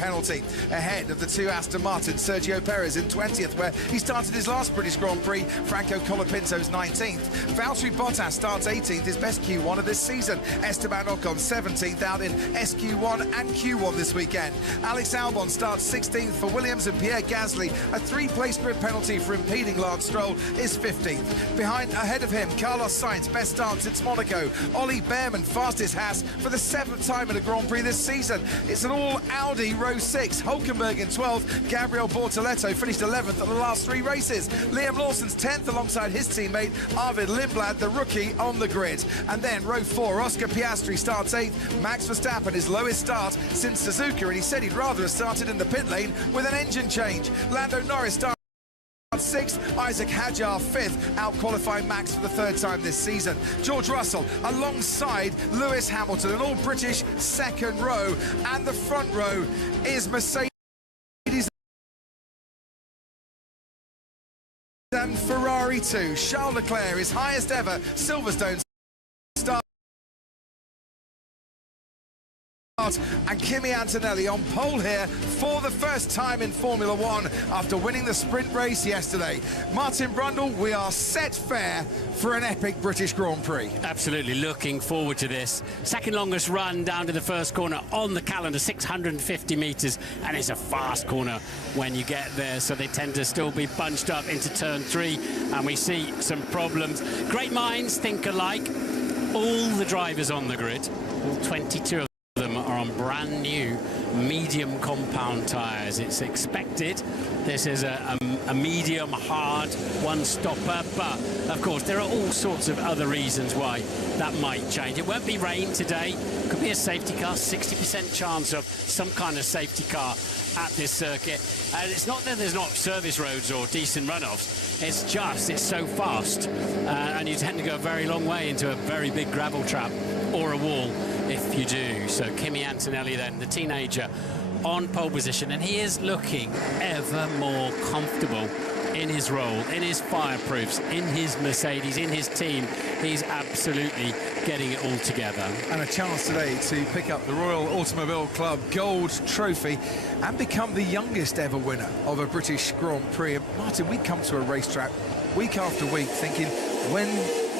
penalty ahead of the two Aston Martins, Sergio Perez in 20th, where he started his last British Grand Prix, Franco Colapinto's 19th. Valtteri Bottas starts 18th, his best Q1 of this season. Esteban Ocon 17th, out in SQ1 and Q1 this weekend. Alex Albon starts 16th for Williams, and Pierre Gasly, a three-place grid penalty for impeding Lance Stroll, is 15th. Ahead of him, Carlos Sainz, best start since Monaco. Ollie Behrman, fastest Haas for the 7th time in a Grand Prix this season. It's an all Audi row 6. Hulkenberg in 12th. Gabriel Bortoleto finished 11th at the last 3 races. Liam Lawson's 10th alongside his teammate Arvid Lindblad, the rookie, on the grid. And then row 4, Oscar Piastri starts 8th. Max Verstappen, his lowest start since Suzuka, and he said he'd rather have started in the pit lane with an engine change. Lando Norris starts 6th, Isaac Hadjar 5th, out-qualifying Max for the 3rd time this season. George Russell alongside Lewis Hamilton, an all-British 2nd row, and the front row is Mercedes and Ferrari too. Charles Leclerc, his highest ever Silverstone start, and Kimi Antonelli on pole here for the first time in Formula One after winning the sprint race yesterday. Martin Brundle, we are set fair for an epic British Grand Prix. Absolutely looking forward to this. Second longest run down to the first corner on the calendar, 650 metres, and it's a fast corner when you get there, so they tend to still be bunched up into turn 3, and we see some problems. Great minds think alike. All the drivers on the grid, all 22 of them, are on brand new medium compound tyres. It's expected this is a medium hard one stopper, but of course there are all sorts of other reasons why that might change. It won't be rain today, could be a safety car, 60% chance of some kind of safety car at this circuit. And it's not that there's not service roads or decent runoffs, it's just it's so fast, and you tend to go a very long way into a very big gravel trap or a wall if you do. So Kimi Antonelli then, the teenager, on pole position, and he is looking ever more comfortable in his role, in his fireproofs, in his Mercedes, in his team. He's absolutely getting it all together. And a chance today to pick up the Royal Automobile Club Gold Trophy and become the youngest ever winner of a British Grand Prix. And Martin, we come to a racetrack week after week thinking, when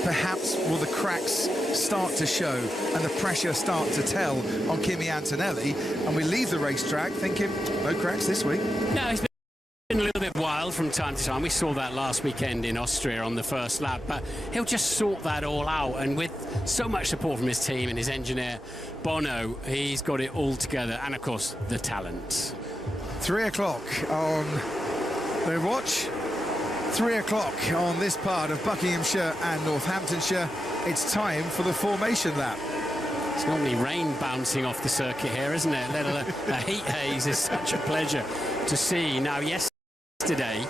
perhaps will the cracks start to show and the pressure start to tell on Kimi Antonelli? And we leave the racetrack thinking, no cracks this week. No, he's been a little bit wild from time to time. We saw that last weekend in Austria on the first lap, but he'll just sort that all out, and with so much support from his team and his engineer Bono, he's got it all together, and of course the talent. 3 o'clock on the watch. 3 o'clock on this part of Buckinghamshire and Northamptonshire. It's time for the formation lap. It's normally rain bouncing off the circuit here, isn't it? Let alone a heat haze is such a pleasure to see. Now, yesterday,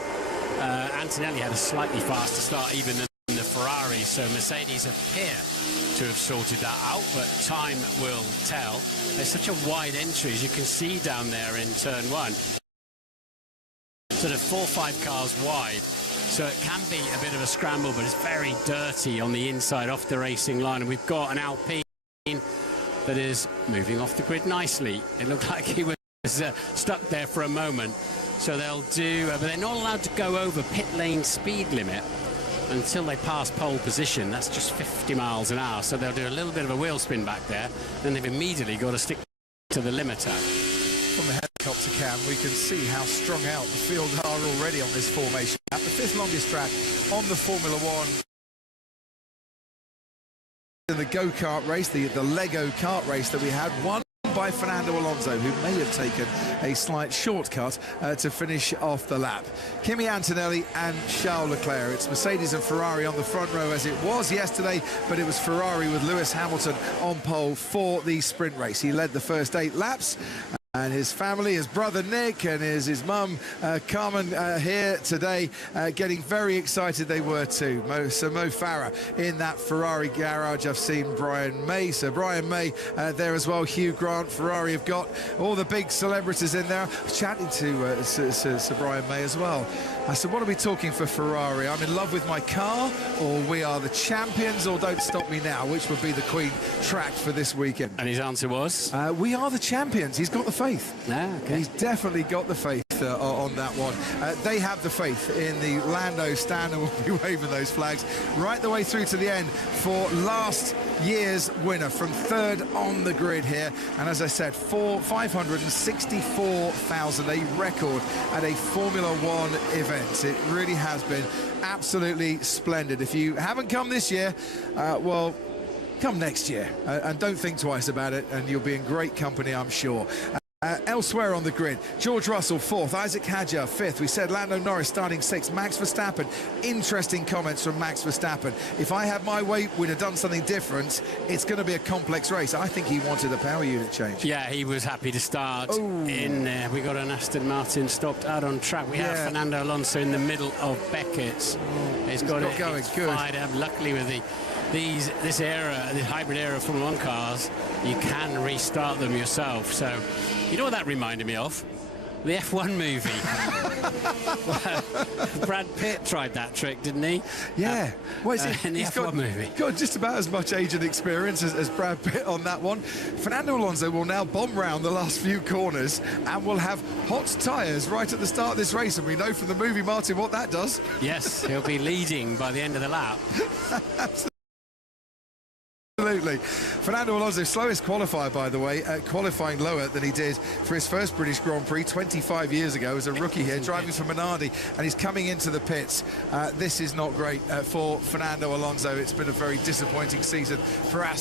Antonelli had a slightly faster start even than the Ferrari, so Mercedes appear to have sorted that out, but time will tell. There's such a wide entry, as you can see down there in turn 1. Sort of 4 or 5 cars wide, so it can be a bit of a scramble, but it's very dirty on the inside off the racing line, and we've got an Alpine that is moving off the grid nicely. It looked like he was stuck there for a moment, so they'll do but they're not allowed to go over pit lane speed limit until they pass pole position. That's just 50 miles an hour, so they'll do a little bit of a wheel spin back there, then they've immediately got to stick to the limiter. From the helicopter cam, we can see how strung out the field are already on this formation. At the 5th longest track on the Formula One. In the go-kart race, the Lego kart race that we had, won by Fernando Alonso, who may have taken a slight shortcut to finish off the lap. Kimi Antonelli and Charles Leclerc. It's Mercedes and Ferrari on the front row as it was yesterday, but it was Ferrari with Lewis Hamilton on pole for the sprint race. He led the first 8 laps. And his family, his brother Nick and his mum Carmen here today, getting very excited they were too. Mo Farah in that Ferrari garage. I've seen Brian May, Sir Brian May there as well. Hugh Grant. Ferrari have got all the big celebrities in there. I was chatting to Sir Brian May as well. I said, what are we talking for Ferrari? I'm in love with my car, or we are the champions, or don't stop me now, which would be the Queen track for this weekend? And his answer was? We are the champions. He's got the faith. Okay. He's definitely got the faith on that one. They have the faith in the Lando stand and will be waving those flags right the way through to the end for last year's winner from third on the grid here. And as I said, 564,000, a record at a Formula One event. It really has been absolutely splendid. If you haven't come this year, well, come next year and don't think twice about it, and you'll be in great company, I'm sure. Elsewhere on the grid, George Russell 4th, Isaac Hadjar 5th. We said Lando Norris starting 6th, Max Verstappen. Interesting comments from Max Verstappen. If I had my way, we'd have done something different. It's going to be a complex race. I think he wanted a power unit change. Yeah, he was happy to start in there. We got an Aston Martin stopped out on track. We have Fernando Alonso in the middle of Beckett's. He's got it going good. Fired up. Luckily with this era, the hybrid era of Formula 1 cars, you can restart them yourself. So, you know what that reminded me of? The F1 movie. Brad Pitt tried that trick, didn't he? Yeah. In the F1 movie. Got just about as much age and experience as Brad Pitt on that one. Fernando Alonso will now bomb round the last few corners and will have hot tyres right at the start of this race. And we know from the movie, Martin, what that does. Yes, he'll be leading by the end of the lap. Absolutely. Fernando Alonso, slowest qualifier, by the way, qualifying lower than he did for his first British Grand Prix 25 years ago as a rookie here, driving for Minardi, and he's coming into the pits. This is not great for Fernando Alonso. It's been a very disappointing season for Aston.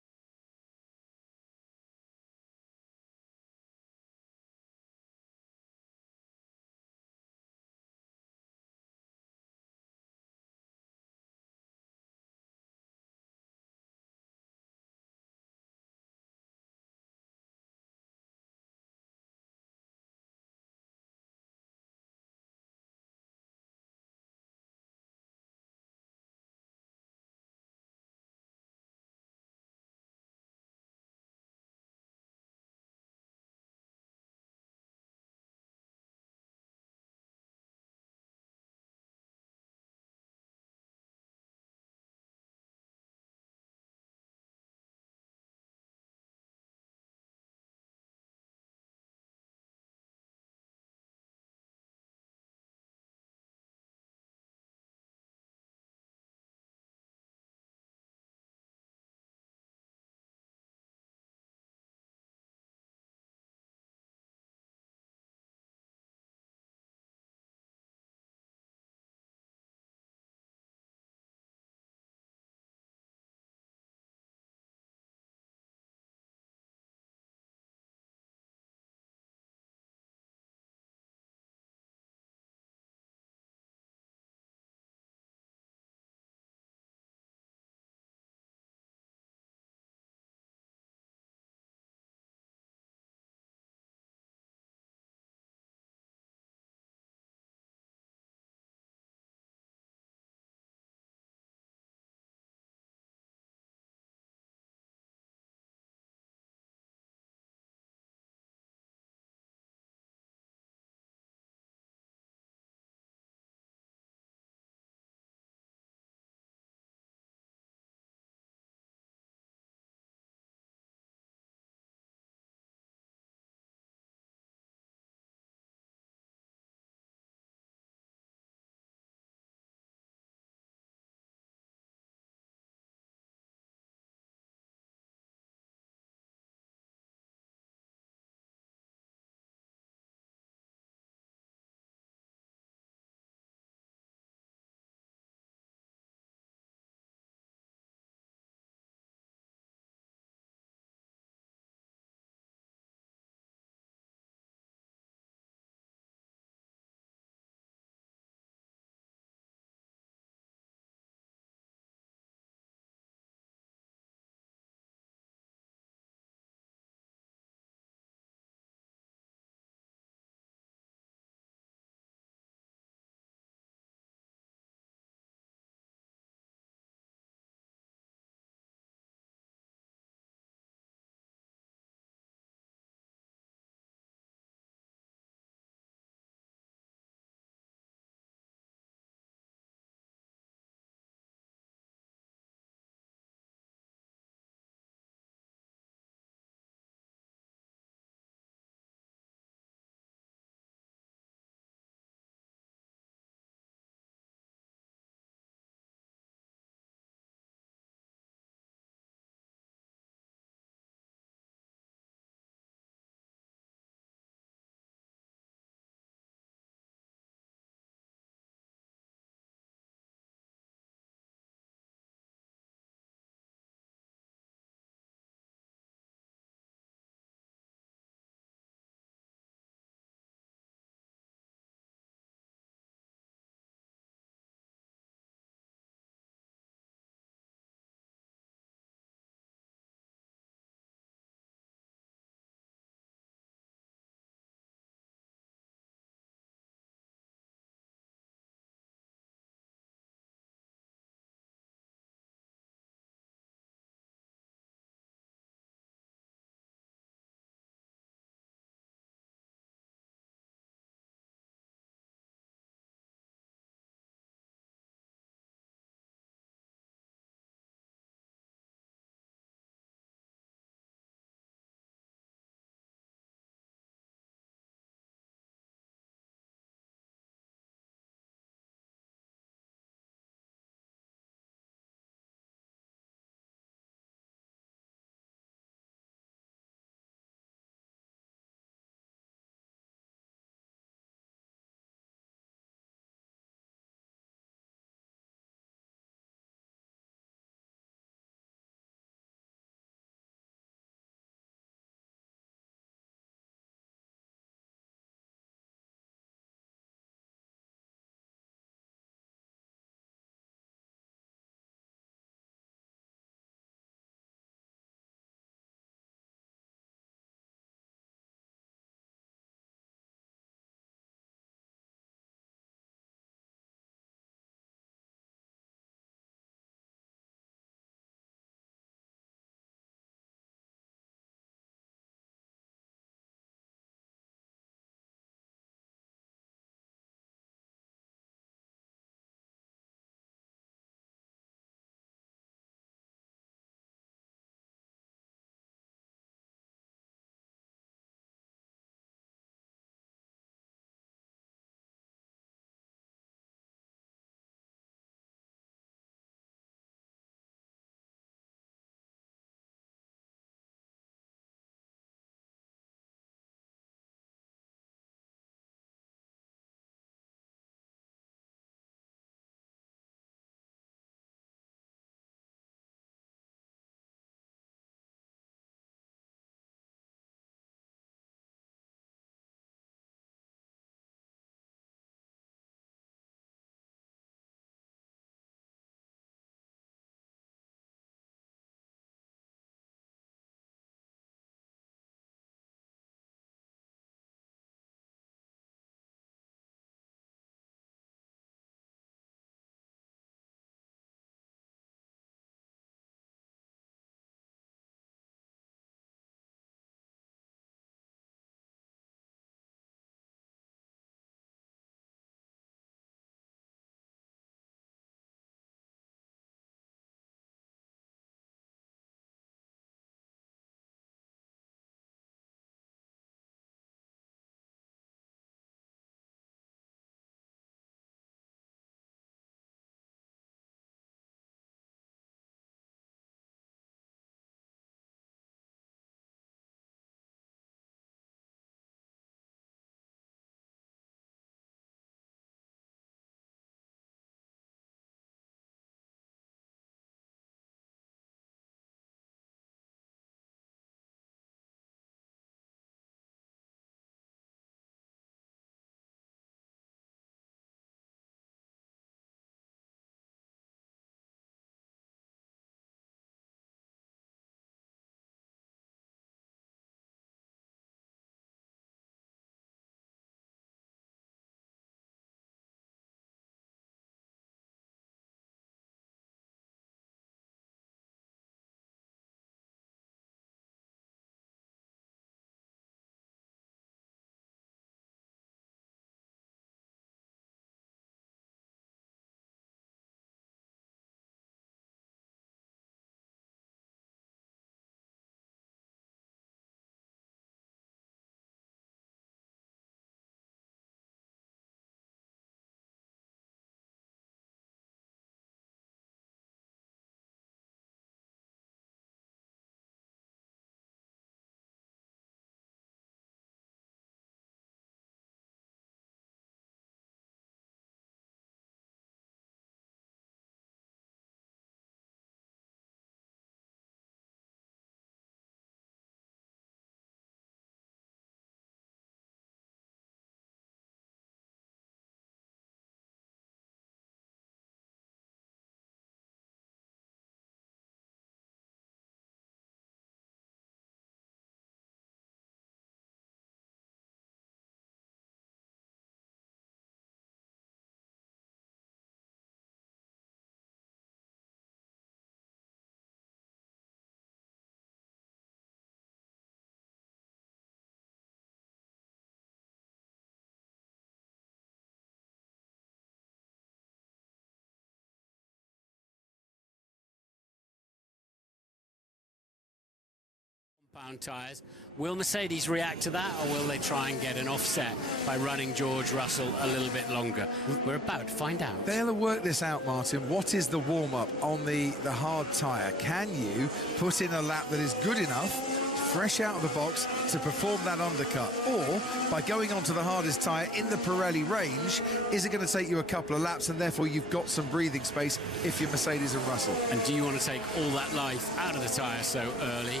compound tyres. Will Mercedes react to that, or will they try and get an offset by running George Russell a little bit longer? We're about to find out. They'll work this out, Martin. What is the warm-up on the hard tyre? Can you put in a lap that is good enough, fresh out of the box, to perform that undercut? Or, by going onto the hardest tyre in the Pirelli range, is it going to take you a couple of laps, and therefore you've got some breathing space if you're Mercedes and Russell? And do you want to take all that life out of the tyre so early?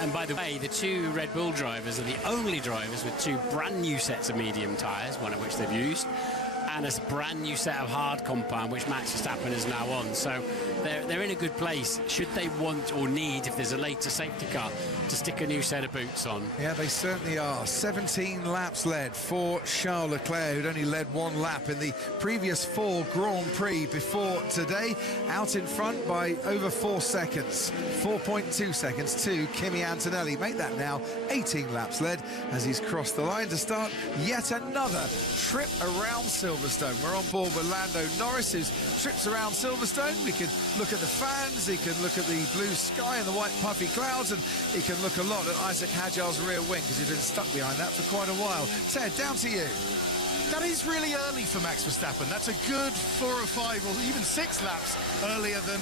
And by the way, the two Red Bull drivers are the only drivers with two brand new sets of medium tyres, one of which they've used, and a brand new set of hard compound, which Max Verstappen is now on. So they're in a good place, should they want or need, if there's a later safety car, to stick a new set of boots on. Yeah, they certainly are. 17 laps led for Charles Leclerc, who'd only led one lap in the previous 4 Grand Prix before today. Out in front by over 4 seconds, 4.2 seconds to Kimi Antonelli. Make that now 18 laps led as he's crossed the line to start yet another trip around Silverstone. We're on board with Lando Norris, whose trips around Silverstone. We can look at the fans, he can look at the blue sky and the white puffy clouds, and he can look a lot at Isaac Hadjar's rear wing, because he's been stuck behind that for quite a while. Ted, down to you. That is really early for Max Verstappen. That's a good 4 or 5 or even 6 laps earlier than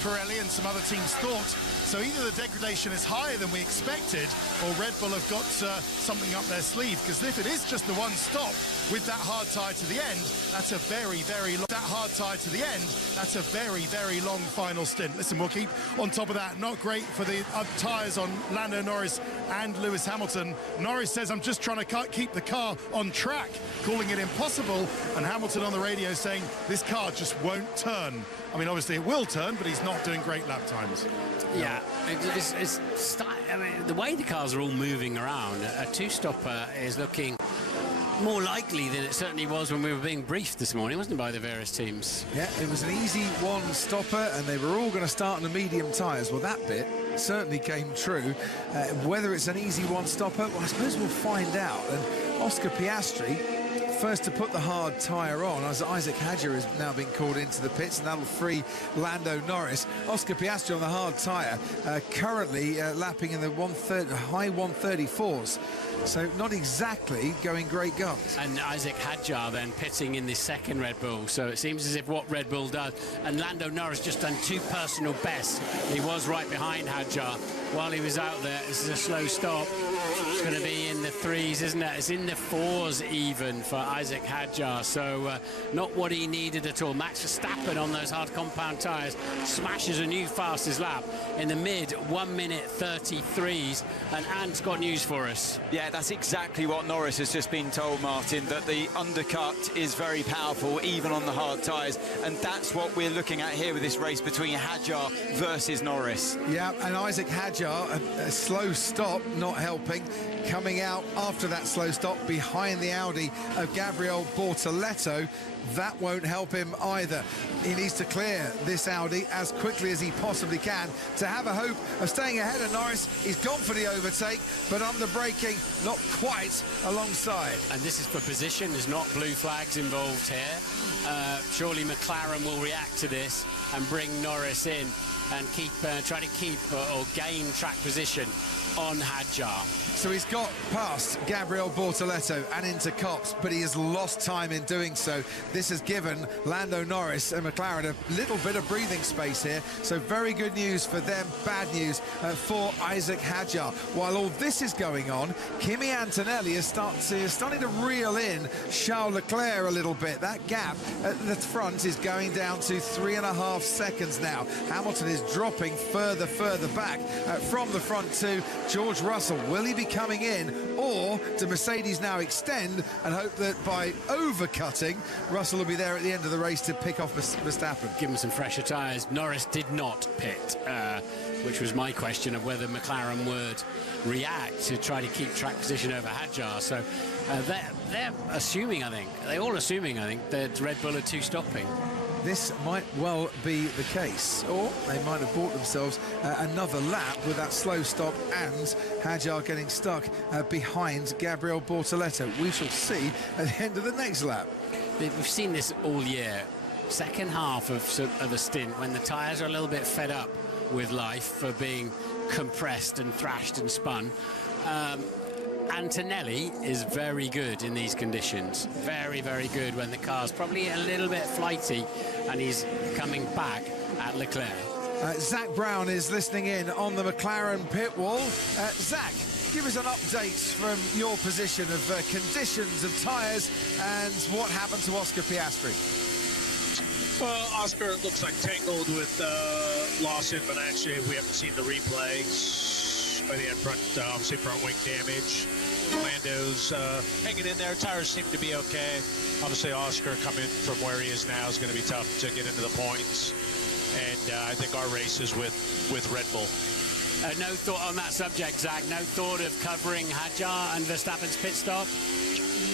Pirelli and some other teams thought. So either the degradation is higher than we expected, or Red Bull have got something up their sleeve. Because if it is just the one stop with that hard tyre to the end, that's a very, very long. That hard tyre to the end, that's a very, very long final stint. Listen, we'll keep on top of that. Not great for the tyres on Lando Norris and Lewis Hamilton. Norris says, "I'm just trying to keep the car on track," calling it impossible, and Hamilton on the radio saying this car just won't turn. I mean, obviously it will turn, but he's not doing great lap times. Yeah, I mean, the way the cars are all moving around, a two-stopper is looking more likely than it certainly was when we were being briefed this morning, wasn't it, by the various teams? Yeah, it was an easy one-stopper, and they were all going to start on the medium tyres. Well, that bit certainly came true. Whether it's an easy one-stopper, well, I suppose we'll find out. And Oscar Piastri, first to put the hard tyre on, as Isaac Hadjar has now been called into the pits, and that'll free Lando Norris. Oscar Piastri on the hard tyre, currently lapping in the high 134s. So not exactly going great guns. And Isaac Hadjar then pitting in the second Red Bull. So it seems as if what Red Bull does, and Lando Norris just done 2 personal bests. He was right behind Hadjar while he was out there. This is a slow stop. It's going to be in the 3s, isn't it? It's in the 4s even for Isaac Hadjar. So not what he needed at all. Max Verstappen on those hard compound tyres smashes a new fastest lap in the mid 1 minute 33s. And Ant's got news for us. Yeah, that's exactly what Norris has just been told, Martin, that the undercut is very powerful, even on the hard tyres. And that's what we're looking at here with this race between Hadjar versus Norris. Yeah, and Isaac Hadjar, a slow stop, not helping. Coming out after that slow stop behind the Audi of Gabriel Bortoleto. That won't help him either. He needs to clear this Audi as quickly as he possibly can to have a hope of staying ahead of Norris. He's gone for the overtake, but under braking, not quite alongside. And this is for position. There's not blue flags involved here. Surely McLaren will react to this and bring Norris in and try to keep or gain track position on Hadjar. So he's got past Gabriel Bortoleto and into Copse, but he has lost time in doing so. This has given Lando Norris and McLaren a little bit of breathing space here. So very good news for them, bad news for Isaac Hadjar. While all this is going on, Kimi Antonelli is starting to reel in Charles Leclerc a little bit. That gap at the front is going down to 3.5 seconds now. Hamilton is dropping further back from the front to George Russell. Will he be coming in, or do Mercedes now extend and hope that by overcutting, Russell will be there at the end of the race to pick off Verstappen? Give him some fresher tyres. Norris did not pit, which was my question of whether McLaren would react to try to keep track position over Hadjar. So they're assuming, I think, that Red Bull are 2-stopping. This might well be the case, or they might have bought themselves another lap with that slow stop and Hadjar getting stuck behind Gabriel Bortoleto. We shall see at the end of the next lap. We've seen this all year. Second half of a stint, when the tyres are a little bit fed up with life for being compressed and thrashed and spun. Antonelli is very good in these conditions. Very, very good when the car's probably a little bit flighty and he's coming back at Leclerc. Zach Brown is listening in on the McLaren pit wall. Zach, give us an update from your position of conditions of tyres and what happened to Oscar Piastri. Well, Oscar looks like tangled with Lawson, but actually we haven't seen the replay. But he had obviously front wing damage. Lando's hanging in there. Tires seem to be okay. Obviously, Oscar coming from where he is now is going to be tough to get into the points. And I think our race is with Red Bull. No thought on that subject, Zach? No thought of covering Hadjar and Verstappen's pit stop?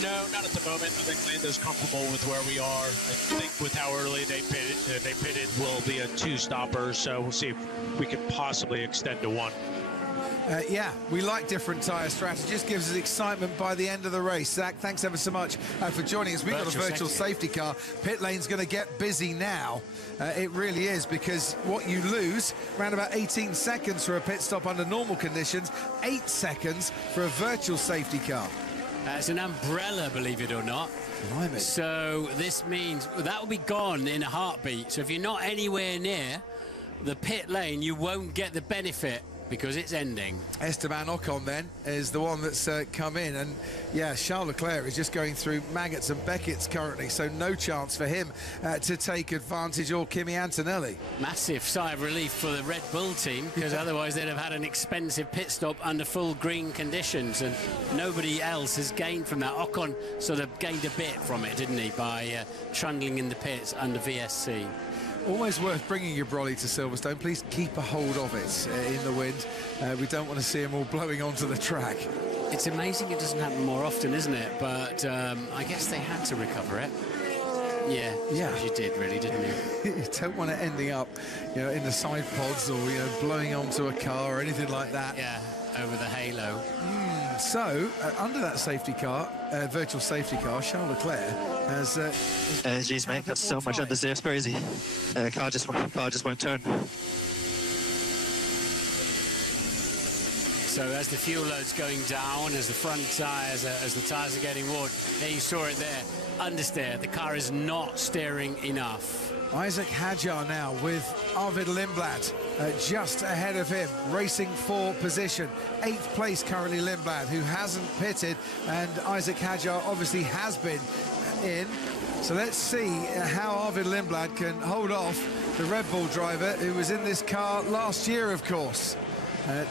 No, not at the moment. I think Lando's comfortable with where we are. I think with how early they pitted will be a 2-stopper. So we'll see if we can possibly extend to 1. Yeah, we like different tyre strategies. Gives us excitement by the end of the race. Zach, thanks ever so much for joining us. We've got a virtual safety car. Pit lane's going to get busy now. It really is, because what you lose, around about 18 seconds for a pit stop under normal conditions, 8 seconds for a virtual safety car. It's an umbrella, believe it or not. Blimey. So this means that will be gone in a heartbeat. So if you're not anywhere near the pit lane, you won't get the benefit, because it's ending. Esteban Ocon then is the one that's come in, and yeah, Charles Leclerc is just going through maggots and Beckett's currently, so no chance for him to take advantage, or Kimi Antonelli. Massive sigh of relief for the Red Bull team, because otherwise they'd have had an expensive pit stop under full green conditions, and nobody else has gained from that. Ocon sort of gained a bit from it, didn't he, by trundling in the pits under VSC. Always worth bringing your brolly to Silverstone. Please keep a hold of it in the wind. We don't want to see them all blowing onto the track. It's amazing it doesn't happen more often, isn't it? But I guess they had to recover it. Yeah, you did, really, didn't you? You don't want it ending up, in the side pods, or blowing onto a car or anything like that. Yeah, over the halo. So, under that safety car, virtual safety car, Charles Leclerc has... Geez, mate, that's so much under there. It's crazy. Car just won't turn. So as the fuel load's going down, as the front tyres, as the tyres are getting worn, there you saw it there, understeer. The car is not steering enough. Isaac Hadjar now with Arvid Lindblad just ahead of him, racing for position. 8th place currently Lindblad, who hasn't pitted, and Isaac Hadjar obviously has been in. So let's see how Arvid Lindblad can hold off the Red Bull driver who was in this car last year, of course.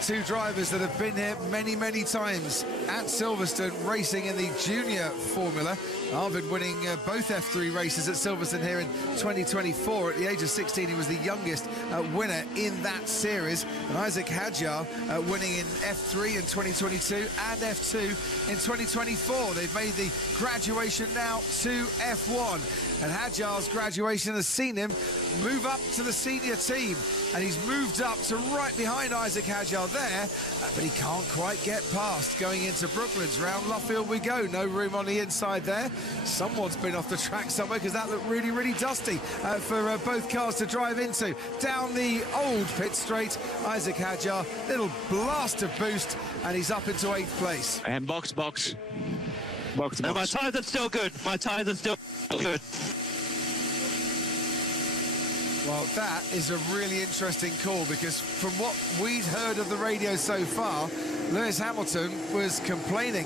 2 drivers that have been here many, many times at Silverstone, racing in the junior formula. Arvid winning both F3 races at Silverstone here in 2024. At the age of 16, he was the youngest winner in that series. And Isaac Hadjar winning in F3 in 2022 and F2 in 2024. They've made the graduation now to F1. And Hadjar's graduation has seen him move up to the senior team. And he's moved up to right behind Isaac Hadjar there, but he can't quite get past. Going into Brooklands, round Luffield we go. No room on the inside there. Someone's been off the track somewhere, because that looked really, really dusty for both cars to drive into. Down the old pit straight, Isaac Hadjar, little blast of boost, and he's up into 8th place. And box. No, my tyres are still good. My tyres are still good. Well, that is a really interesting call, because from what we'd heard of the radio so far, Lewis Hamilton was complaining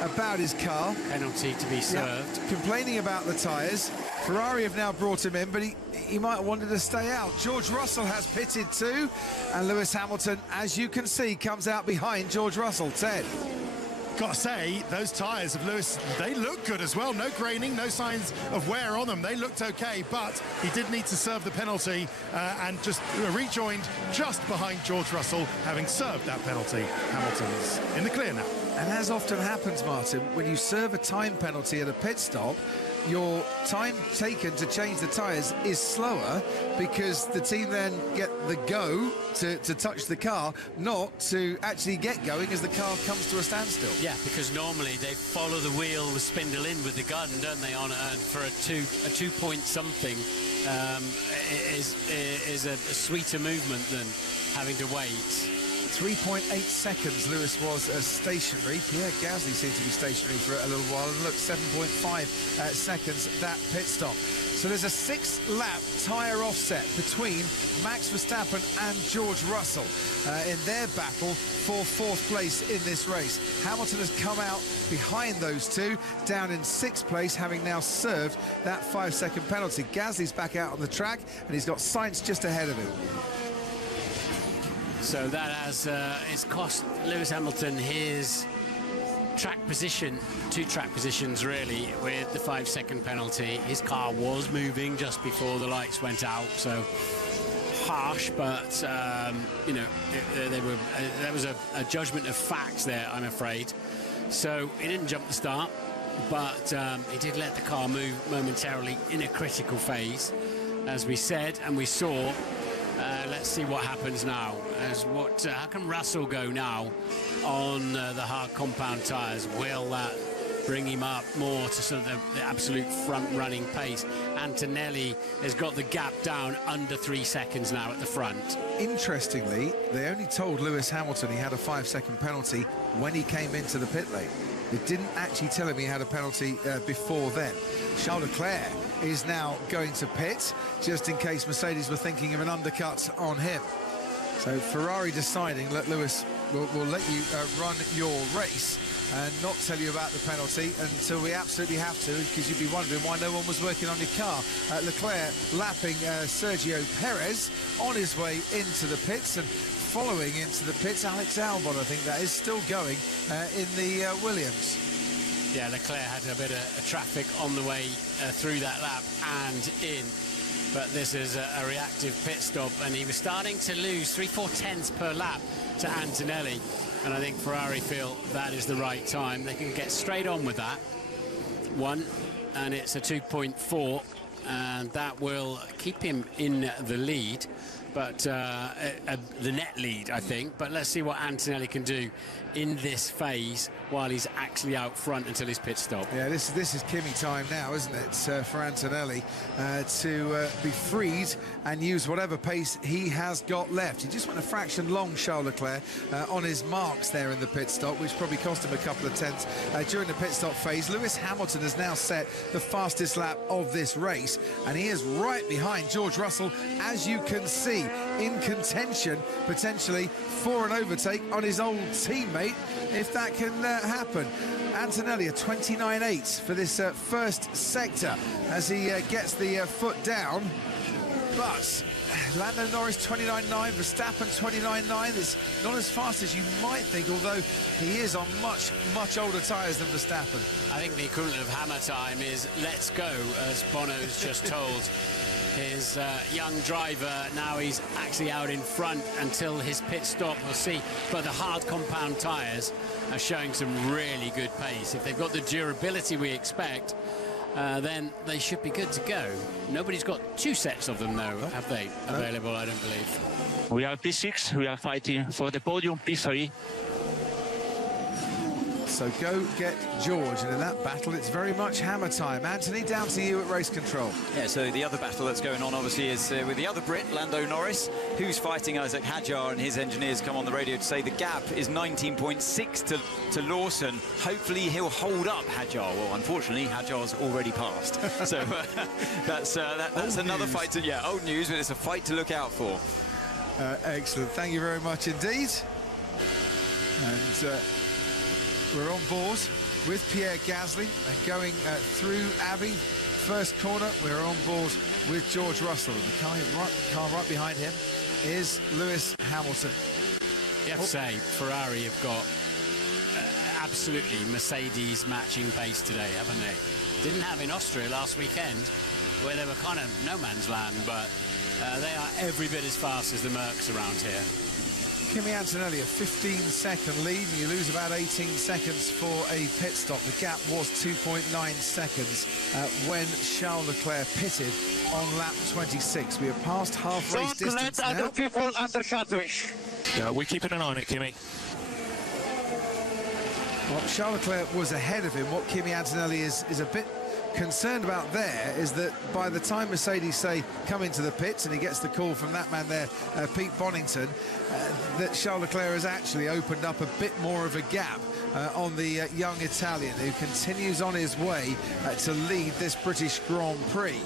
about his car. Penalty to be served. Yeah, complaining about the tyres. Ferrari have now brought him in, but he might have wanted to stay out. George Russell has pitted too, and Lewis Hamilton, as you can see, comes out behind George Russell. Ted. Gotta say, those tyres of Lewis, they look good as well. No graining, no signs of wear on them. They looked okay, but he did need to serve the penalty and just rejoined just behind George Russell, having served that penalty. Hamilton's in the clear now. And as often happens, Martin, when you serve a time penalty at a pit stop, your time taken to change the tyres is slower, because the team then get the go to touch the car, not to actually get going as the car comes to a standstill. Yeah, because normally they follow the wheel, spindle in with the gun, don't they, on for a 2 point something is a sweeter movement than having to wait 3.8 seconds Lewis was stationary. Pierre Gasly seemed to be stationary for a little while, and look, 7.5 seconds that pit stop. So there's a 6-lap tyre offset between Max Verstappen and George Russell in their battle for 4th place in this race. Hamilton has come out behind those two, down in 6th place, having now served that 5-second penalty. Gasly's back out on the track, and he's got Sainz just ahead of him. So that has it's cost Lewis Hamilton his track position, 2 track positions really, with the 5-second penalty. His car was moving just before the lights went out, so harsh, but you know, there was a judgment of facts there, I'm afraid. So he didn't jump the start, but he did let the car move momentarily in a critical phase, as we said and we saw. Let's see what happens now. How can Russell go now on the hard compound tyres? Will that bring him up more to sort of the absolute front-running pace? Antonelli has got the gap down under 3 seconds now at the front. Interestingly, they only told Lewis Hamilton he had a 5-second penalty when he came into the pit lane. They didn't actually tell him he had a penalty before then. Charles Leclerc is now going to pit, just in case Mercedes were thinking of an undercut on him. So Ferrari deciding, look, Lewis, we'll let you run your race and not tell you about the penalty until we absolutely have to, because you'd be wondering why no one was working on your car. Leclerc lapping Sergio Perez on his way into the pits, and following into the pits, Alex Albon, I think that is, still going in the Williams. Yeah, Leclerc had a bit of traffic on the way through that lap and in. But this is a reactive pit stop, and he was starting to lose 3/4 tenths per lap to Antonelli. And I think Ferrari feel that is the right time. They can get straight on with that. 1, and it's a 2.4, and that will keep him in the lead. But the net lead, I think. But let's see what Antonelli can do in this phase while he's actually out front until his pit stop. Yeah, this is Kimi time now, isn't it, for Antonelli to be freed and use whatever pace he has got left. He just went a fraction long, Charles Leclerc, on his marks there in the pit stop, which probably cost him a couple of tenths during the pit stop phase. Lewis Hamilton has now set the fastest lap of this race, and he is right behind George Russell, as you can see, in contention potentially for an overtake on his old teammate, if that can happen. Antonelli, a 29.8 for this first sector as he gets the foot down. But Lando Norris 29.9, Verstappen 29.9. It's not as fast as you might think, although he is on much, much older tyres than Verstappen. I think the equivalent of hammer time is let's go, as Bono's just told his young driver. Now he's actually out in front until his pit stop. We'll see. But the hard compound tyres are showing some really good pace. If they've got the durability we expect, then they should be good to go. Nobody's got 2 sets of them, though, have they? Available, I don't believe. We are P6. We are fighting for the podium. P3. So go get George, and in that battle it's very much hammer time. Anthony, down to you at race control. Yeah, so the other battle that's going on obviously is with the other Brit, Lando Norris, who's fighting Isaac Hadjar, and his engineers come on the radio to say the gap is 19.6 to Lawson. Hopefully he'll hold up Hadjar. Well, unfortunately Hadjar's already passed. So that's another fight to, yeah, old news, but it's a fight to look out for. Excellent, thank you very much indeed. And we're on board with Pierre Gasly and going through Abbey. First corner, we're on board with George Russell. The car right behind him is Lewis Hamilton. You have to say, Ferrari have got absolutely Mercedes matching pace today, haven't they? Didn't have in Austria last weekend, where they were kind of no man's land, but they are every bit as fast as the Mercs around here. Kimi Antonelli, a 15-second lead, and you lose about 18 seconds for a pit stop. The gap was 2.9 seconds when Charles Leclerc pitted on lap 26. We are past half-race distance let now. other people undercut me. Yeah, we're keeping an eye on it, Kimi. Well, Charles Leclerc was ahead of him. What Kimi Antonelli is a bit concerned about there is that by the time Mercedes say come into the pits and he gets the call from that man there, Pete Bonington, that Charles Leclerc has actually opened up a bit more of a gap on the young Italian, who continues on his way to lead this British Grand Prix.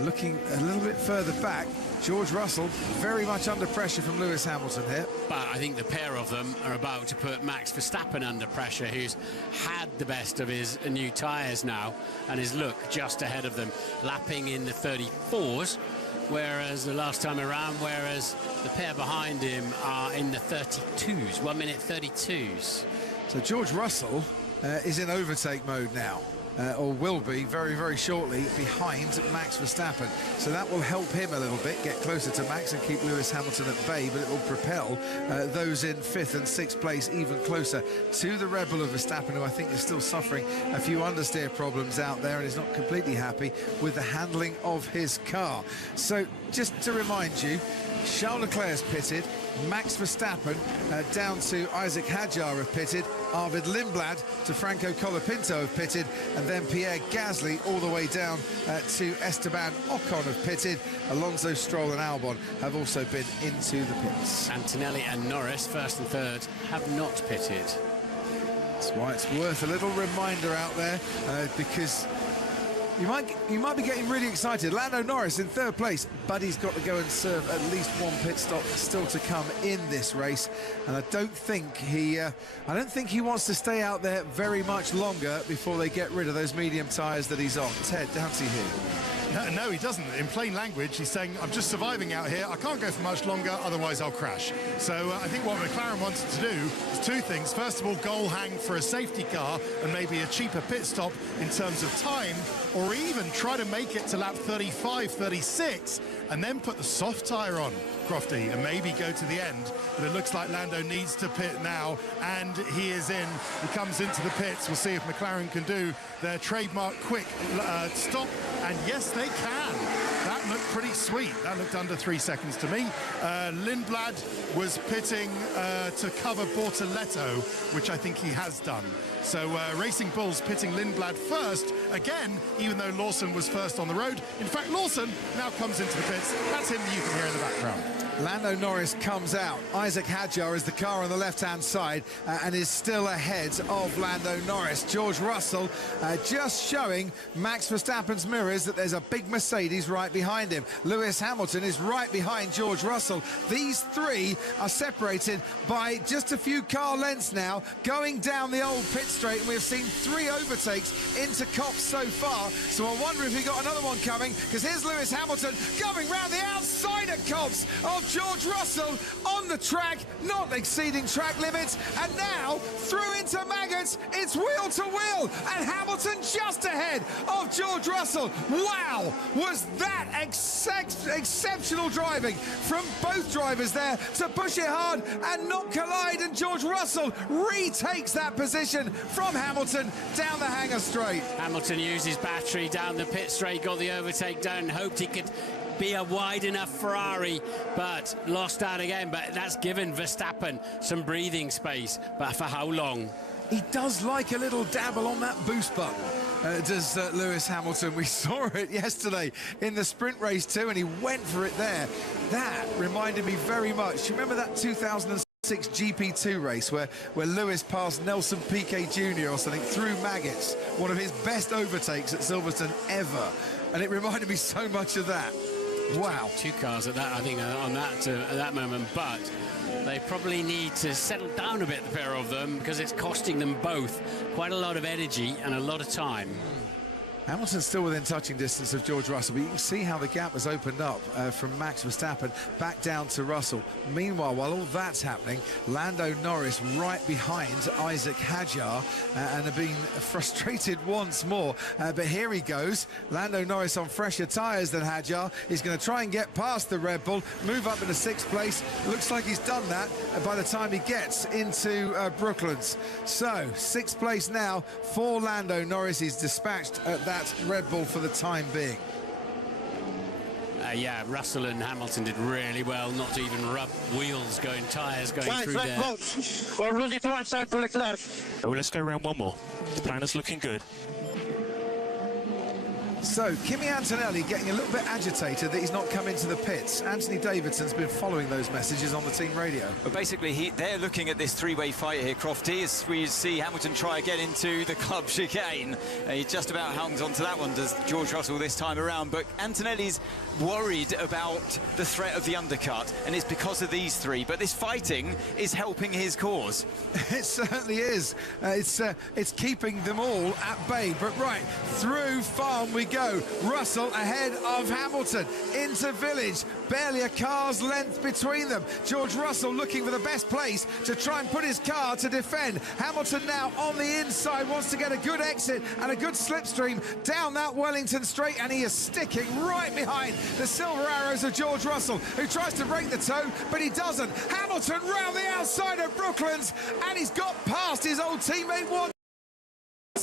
Looking a little bit further back, George Russell very much under pressure from Lewis Hamilton here. But I think the pair of them are about to put Max Verstappen under pressure, who's had the best of his new tyres now and his look just ahead of them, lapping in the 34s, whereas the last time around, whereas the pair behind him are in the 32s, 1 minute 32s. So George Russell is in overtake mode now. Or will be very, very shortly behind Max Verstappen. So that will help him a little bit, get closer to Max and keep Lewis Hamilton at bay, but it will propel those in 5th and 6th place even closer to the Red Bull of Verstappen, who I think is still suffering a few understeer problems out there and is not completely happy with the handling of his car. So just to remind you, Charles Leclerc has pitted, Max Verstappen down to Isaac Hadjar have pitted, Arvid Lindblad to Franco Colapinto have pitted, and then Pierre Gasly all the way down to Esteban Ocon have pitted. Alonso, Stroll and Albon have also been into the pits. Antonelli and Norris, 1st and 3rd, have not pitted. That's why it's worth a little reminder out there, because you might be getting really excited. Lando Norris in 3rd place, but he's got to go and serve at least one pit stop still to come in this race, and I don't think he wants to stay out there very much longer before they get rid of those medium tyres that he's on. Ted, down to you. No, he doesn't. In plain language, he's saying, I'm just surviving out here. I can't go for much longer, otherwise I'll crash. So I think what McLaren wanted to do is 2 things. First of all, goal hang for a safety car and maybe a cheaper pit stop in terms of time, or even try to make it to lap 35, 36, and then put the soft tyre on, Crofty, and maybe go to the end. But it looks like Lando needs to pit now, and he is in. He comes into the pits. We'll see if McLaren can do their trademark quick stop, and yes, they can. That looked pretty sweet. That looked under 3 seconds to me. Lindblad was pitting to cover Bortoletto, which I think he has done. So Racing Bulls pitting Lindblad first, again, even though Lawson was first on the road. In fact, Lawson now comes into the pits. That's him that you can hear in the background. Lando Norris comes out. Isaac Hadjar is the car on the left-hand side and is still ahead of Lando Norris. George Russell just showing Max Verstappen's mirrors that there's a big Mercedes right behind him. Lewis Hamilton is right behind George Russell. These 3 are separated by just a few car lengths now, going down the old pit straight, and we've seen 3 overtakes into Copse so far. So I wonder if we got another one coming, because here's Lewis Hamilton going round the outside of Copse of George Russell on the track, not exceeding track limits, and now through into Maggots. It's wheel to wheel, and Hamilton just ahead of George Russell. Wow, was that exceptional driving from both drivers there to push it hard and not collide, and George Russell retakes that position from Hamilton down the hanger straight. Hamilton used his battery down the pit straight, got the overtake done, hoped he could be a wide enough Ferrari, but lost out again. But that's given Verstappen some breathing space, but for how long? He does like a little dabble on that boost button, does Lewis Hamilton. We saw it yesterday in the sprint race too, and he went for it there. That reminded me very much. You remember that 2006 GP2 race where Lewis passed Nelson Piquet Jr. or something through Maggots, one of his best overtakes at Silverstone ever, and it reminded me so much of that. Wow. 2 cars at that, I think, on that at that moment, but they probably need to settle down a bit, the pair of them, because it's costing them both quite a lot of energy and a lot of time. Hamilton's still within touching distance of George Russell, but you can see how the gap has opened up from Max Verstappen back down to Russell. Meanwhile, while all that's happening, Lando Norris right behind Isaac Hadjar and have been frustrated once more. But here he goes. Lando Norris on fresher tyres than Hadjar. He's going to try and get past the Red Bull, move up into 6th place. Looks like he's done that by the time he gets into Brooklands. So, 6th place now for Lando Norris. He's dispatched at that Red Bull for the time being. Yeah, Russell and Hamilton did really well not to even rub wheels tyres going through there. We're ready to outside for Leclerc. Oh, let's go around one more. The plan is looking good. So, Kimi Antonelli getting a little bit agitated that he's not come into the pits. Anthony Davidson's been following those messages on the team radio. But basically, they're looking at this three-way fight here, Crofty, as we see Hamilton try again into the club chicane. He just about hangs on to that one, does George Russell this time around. But Antonelli's worried about the threat of the undercut, and it's because of these three. But this fighting is helping his cause. It certainly is. It's keeping them all at bay. But right, through farm we go. Russell ahead of Hamilton into village. Barely a car's length between them. George Russell looking for the best place to try and put his car to defend. Hamilton now on the inside, wants to get a good exit and a good slipstream down that Wellington straight, and he is sticking right behind the silver arrows of George Russell, who tries to break the toe, but he doesn't. Hamilton round the outside of Brooklands, and he's got past his old teammate once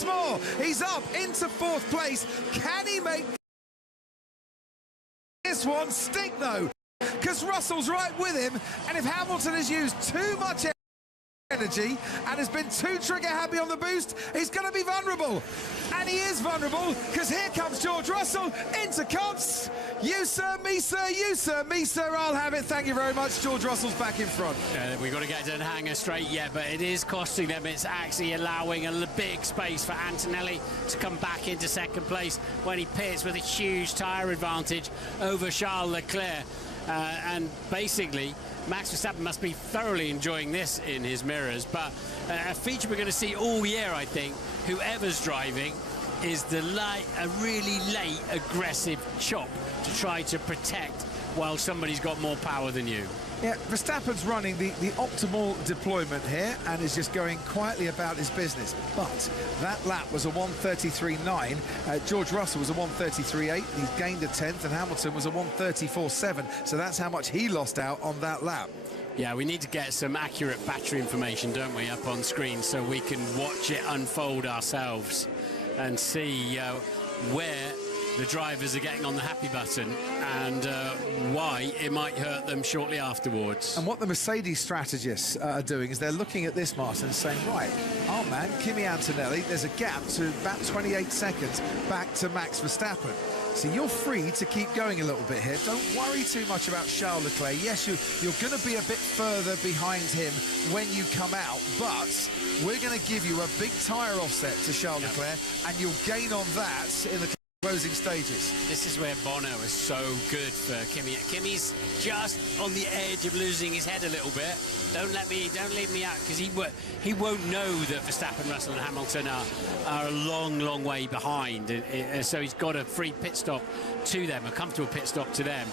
more. He's up into fourth place. Can he make this one stick though? Because Russell's right with him, and if Hamilton has used too much energy and has been too trigger happy on the boost, he's going to be vulnerable. And he is vulnerable, because here comes George Russell into Cops. You sir, me sir, you sir, me sir, I'll have it. Thank you very much. George Russell's back in front. We've got to get to the hangar straight yet, but it is costing them. It's actually allowing a big space for Antonelli to come back into second place when he pits with a huge tyre advantage over Charles Leclerc. And basically, Max Verstappen must be thoroughly enjoying this in his mirrors. But a feature we're going to see all year, I think, whoever's driving, is a really late, aggressive chop to try to protect while somebody's got more power than you. Yeah, Verstappen's running the optimal deployment here and is just going quietly about his business. But that lap was a 1:33.9. George Russell was a 1:33.8. He's gained a 10th, and Hamilton was a 1:34.7. So that's how much he lost out on that lap. Yeah, we need to get some accurate battery information, don't we, up on screen so we can watch it unfold ourselves and see where the drivers are getting on the happy button and why it might hurt them shortly afterwards. And what the Mercedes strategists are doing is they're looking at this, Martin, and saying, right, our man, Kimi Antonelli, there's a gap to about 28 seconds back to Max Verstappen. So you're free to keep going a little bit here. Don't worry too much about Charles Leclerc. Yes, you're going to be a bit further behind him when you come out, but we're going to give you a big tyre offset to Charles Leclerc, and you'll gain on that in the closing stages. This is where Bono is so good for Kimi. Kimi's just on the edge of losing his head a little bit. Don't leave me out, because he won't know that Verstappen, Russell and Hamilton are a long way behind. So he's got a free pit stop to them, a comfortable pit stop to them.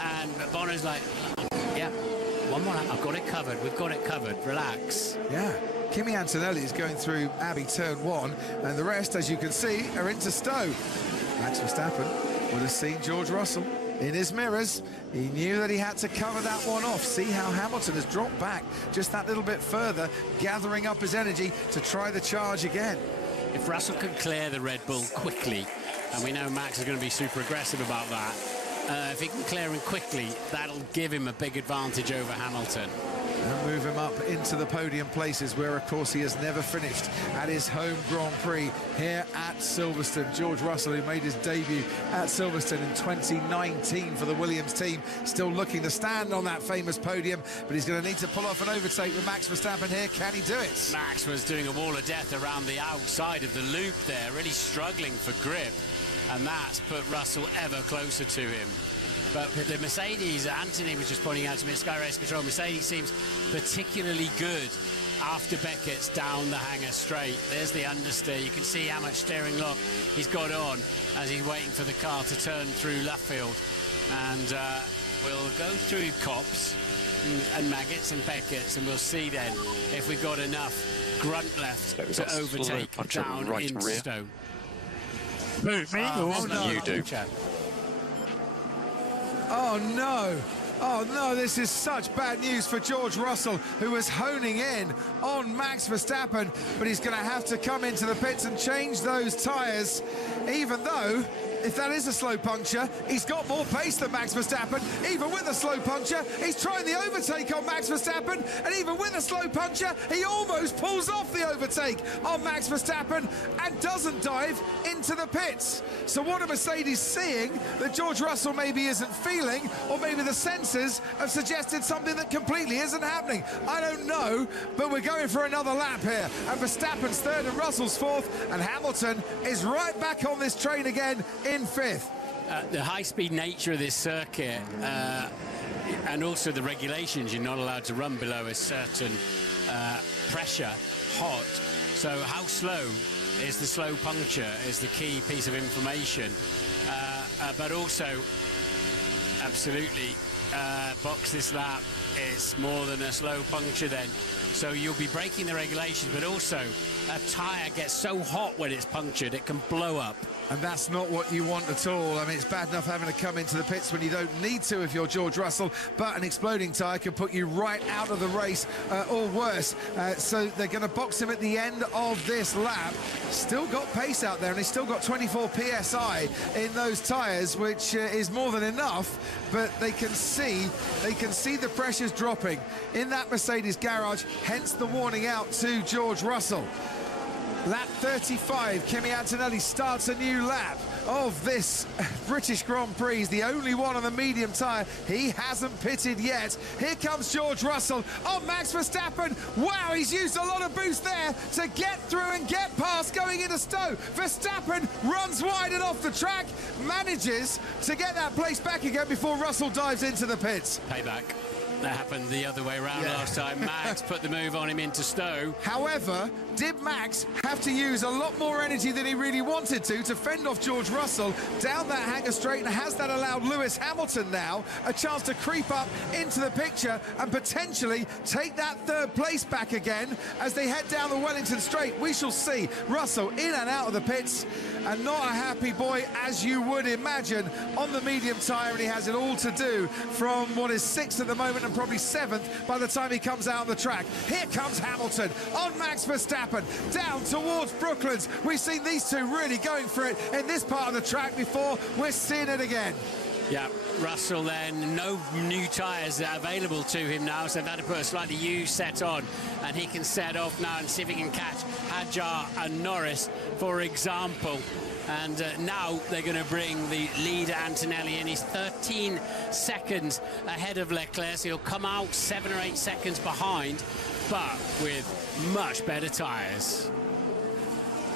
And Bono's like, yeah, one more lap, I've got it covered, we've got it covered, relax. Yeah. Kimi Antonelli is going through Abbey turn 1, and the rest, as you can see, are into Stowe. Max Verstappen would have seen George Russell in his mirrors. He knew that he had to cover that one off. See how Hamilton has dropped back just that little bit further, gathering up his energy to try the charge again. If Russell can clear the Red Bull quickly, and we know Max is going to be super aggressive about that, if he can clear him quickly, that'll give him a big advantage over Hamilton. And move him up into the podium places, where, of course, he has never finished at his home Grand Prix here at Silverstone. George Russell, who made his debut at Silverstone in 2019 for the Williams team, still looking to stand on that famous podium, but he's going to need to pull off an overtake with Max Verstappen here. Can he do it? Max was doing a wall of death around the outside of the loop there, really struggling for grip, and that's put Russell ever closer to him. But the Mercedes, Anthony was just pointing out to me, Sky Race Control, Mercedes seems particularly good after Beckett's down the hangar straight. There's the understeer. You can see how much steering lock he's got on as he's waiting for the car to turn through Luffield. And we'll go through Copse and Maggots and Beckett's, and we'll see then if we've got enough grunt left to overtake down in Stowe. Me? Oh, no. You do. Oh, no. Oh, no, this is such bad news for George Russell, who was honing in on Max Verstappen, but he's going to have to come into the pits and change those tyres, even though if that is a slow puncture, he's got more pace than Max Verstappen. Even with a slow puncture, he's trying the overtake on Max Verstappen, and even with a slow puncture, he almost pulls off the overtake on Max Verstappen and doesn't dive into the pits. So what are Mercedes seeing that George Russell maybe isn't feeling, or maybe the sensors have suggested something that completely isn't happening? I don't know, but we're going for another lap here, and Verstappen's third and Russell's fourth, and Hamilton is right back on this train again in fifth. The high-speed nature of this circuit and also the regulations, you're not allowed to run below a certain pressure, hot. So how slow is the slow puncture is the key piece of information. But also, absolutely, box this lap, it's more than a slow puncture then. So you'll be breaking the regulations, but also a tyre gets so hot when it's punctured, it can blow up. And that's not what you want at all. I mean, it's bad enough having to come into the pits when you don't need to if you're George Russell, but an exploding tyre can put you right out of the race, or worse. So they're going to box him at the end of this lap. Still got pace out there, and he's still got 24 PSI in those tyres, which is more than enough, but they can see the pressures dropping in that Mercedes garage, hence the warning out to George Russell. Lap 35, Kimi Antonelli starts a new lap of this British Grand Prix. He's the only one on the medium tyre. He hasn't pitted yet. Here comes George Russell on Max Verstappen. Wow, he's used a lot of boost there to get through and get past going into Stowe. Verstappen runs wide and off the track, manages to get that place back again before Russell dives into the pits. Payback. That happened the other way around last time. Max put the move on him into Stowe. However, did Max have to use a lot more energy than he really wanted to fend off George Russell down that hangar straight, and has that allowed Lewis Hamilton now a chance to creep up into the picture and potentially take that third place back again as they head down the Wellington Straight? We shall see. Russell in and out of the pits, and not a happy boy, as you would imagine, on the medium tyre, and he has it all to do from what is sixth at the moment and probably seventh by the time he comes out on the track. Here comes Hamilton on Max Verstappen down towards Brooklands. We've seen these two really going for it in this part of the track before. We're seeing it again. Yeah, Russell then, no new tyres available to him now, so they've had to put a slightly used set on, and he can set off now and see if he can catch Hadjar and Norris, for example. And now they're going to bring the leader Antonelli in. He's 13 seconds ahead of Leclerc, so he'll come out 7 or 8 seconds behind, but with much better tyres.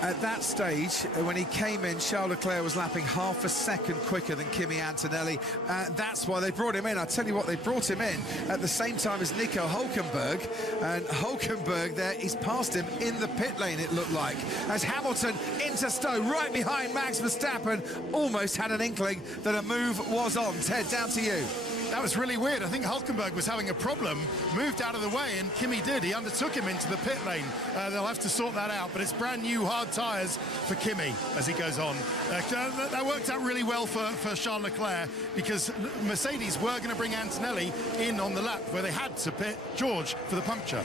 At that stage, when he came in, Charles Leclerc was lapping half a second quicker than Kimi Antonelli. That's why they brought him in. I'll tell you what, they brought him in at the same time as Nico Hülkenberg. And Hülkenberg there, he's passed him in the pit lane, it looked like. As Hamilton into Stowe, right behind Max Verstappen, almost had an inkling that a move was on. Ted, down to you. That was really weird. I think Hülkenberg was having a problem, moved out of the way, and Kimi did. He undertook him into the pit lane. They'll have to sort that out, but it's brand new hard tyres for Kimi as he goes on. That worked out really well for Charles Leclerc, because Mercedes were going to bring Antonelli in on the lap where they had to pit George for the puncture.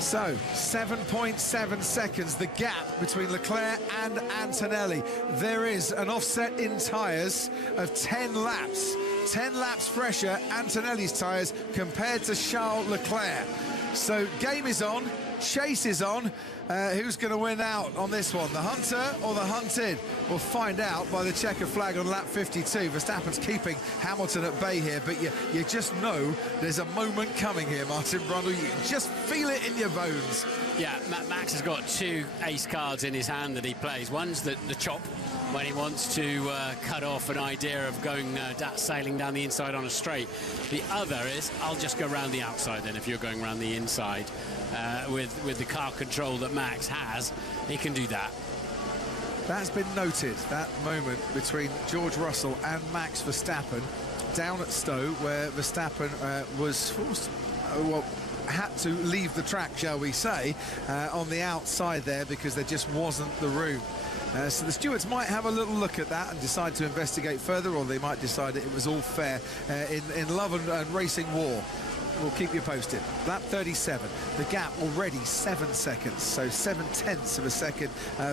So, 7.7 seconds, the gap between Leclerc and Antonelli. There is an offset in tyres of 10 laps. 10 laps fresher, Antonelli's tyres, compared to Charles Leclerc. So, game is on, chase is on. Who's going to win out on this one, the hunter or the hunted? We'll find out by the checker flag on lap 52. Verstappen's keeping Hamilton at bay here, but you just know there's a moment coming here, Martin Brundle. You can just feel it in your bones. Yeah, Max has got 2 ace cards in his hand that he plays. One's the chop, when he wants to cut off an idea of going sailing down the inside on a straight. The other is, I'll just go around the outside then if you're going around the inside. With the car control that Max has, he can do that. That's been noted, that moment between George Russell and Max Verstappen down at Stowe, where Verstappen was forced, had to leave the track, shall we say, on the outside there, because there just wasn't the room. So the stewards might have a little look at that and decide to investigate further, or they might decide that it was all fair in love and racing war. we'll keep you posted. Lap 37, the gap already 7 seconds, so 7/10 of a second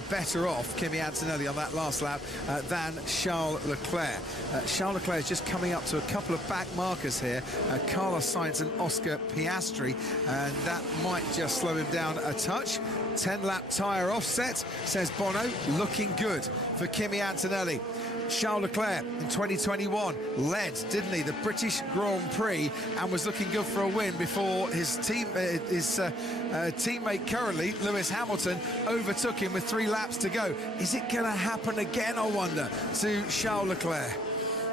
better off Kimi Antonelli on that last lap than Charles Leclerc. Charles Leclerc is just coming up to a couple of back markers here, Carlos Sainz and Oscar Piastri, and that might just slow him down a touch. 10-lap tyre offset, says Bono, looking good for Kimi Antonelli. Charles Leclerc in 2021 led, didn't he, the British Grand Prix, and was looking good for a win before his teammate currently, Lewis Hamilton, overtook him with 3 laps to go. Is it going to happen again, I wonder, to Charles Leclerc?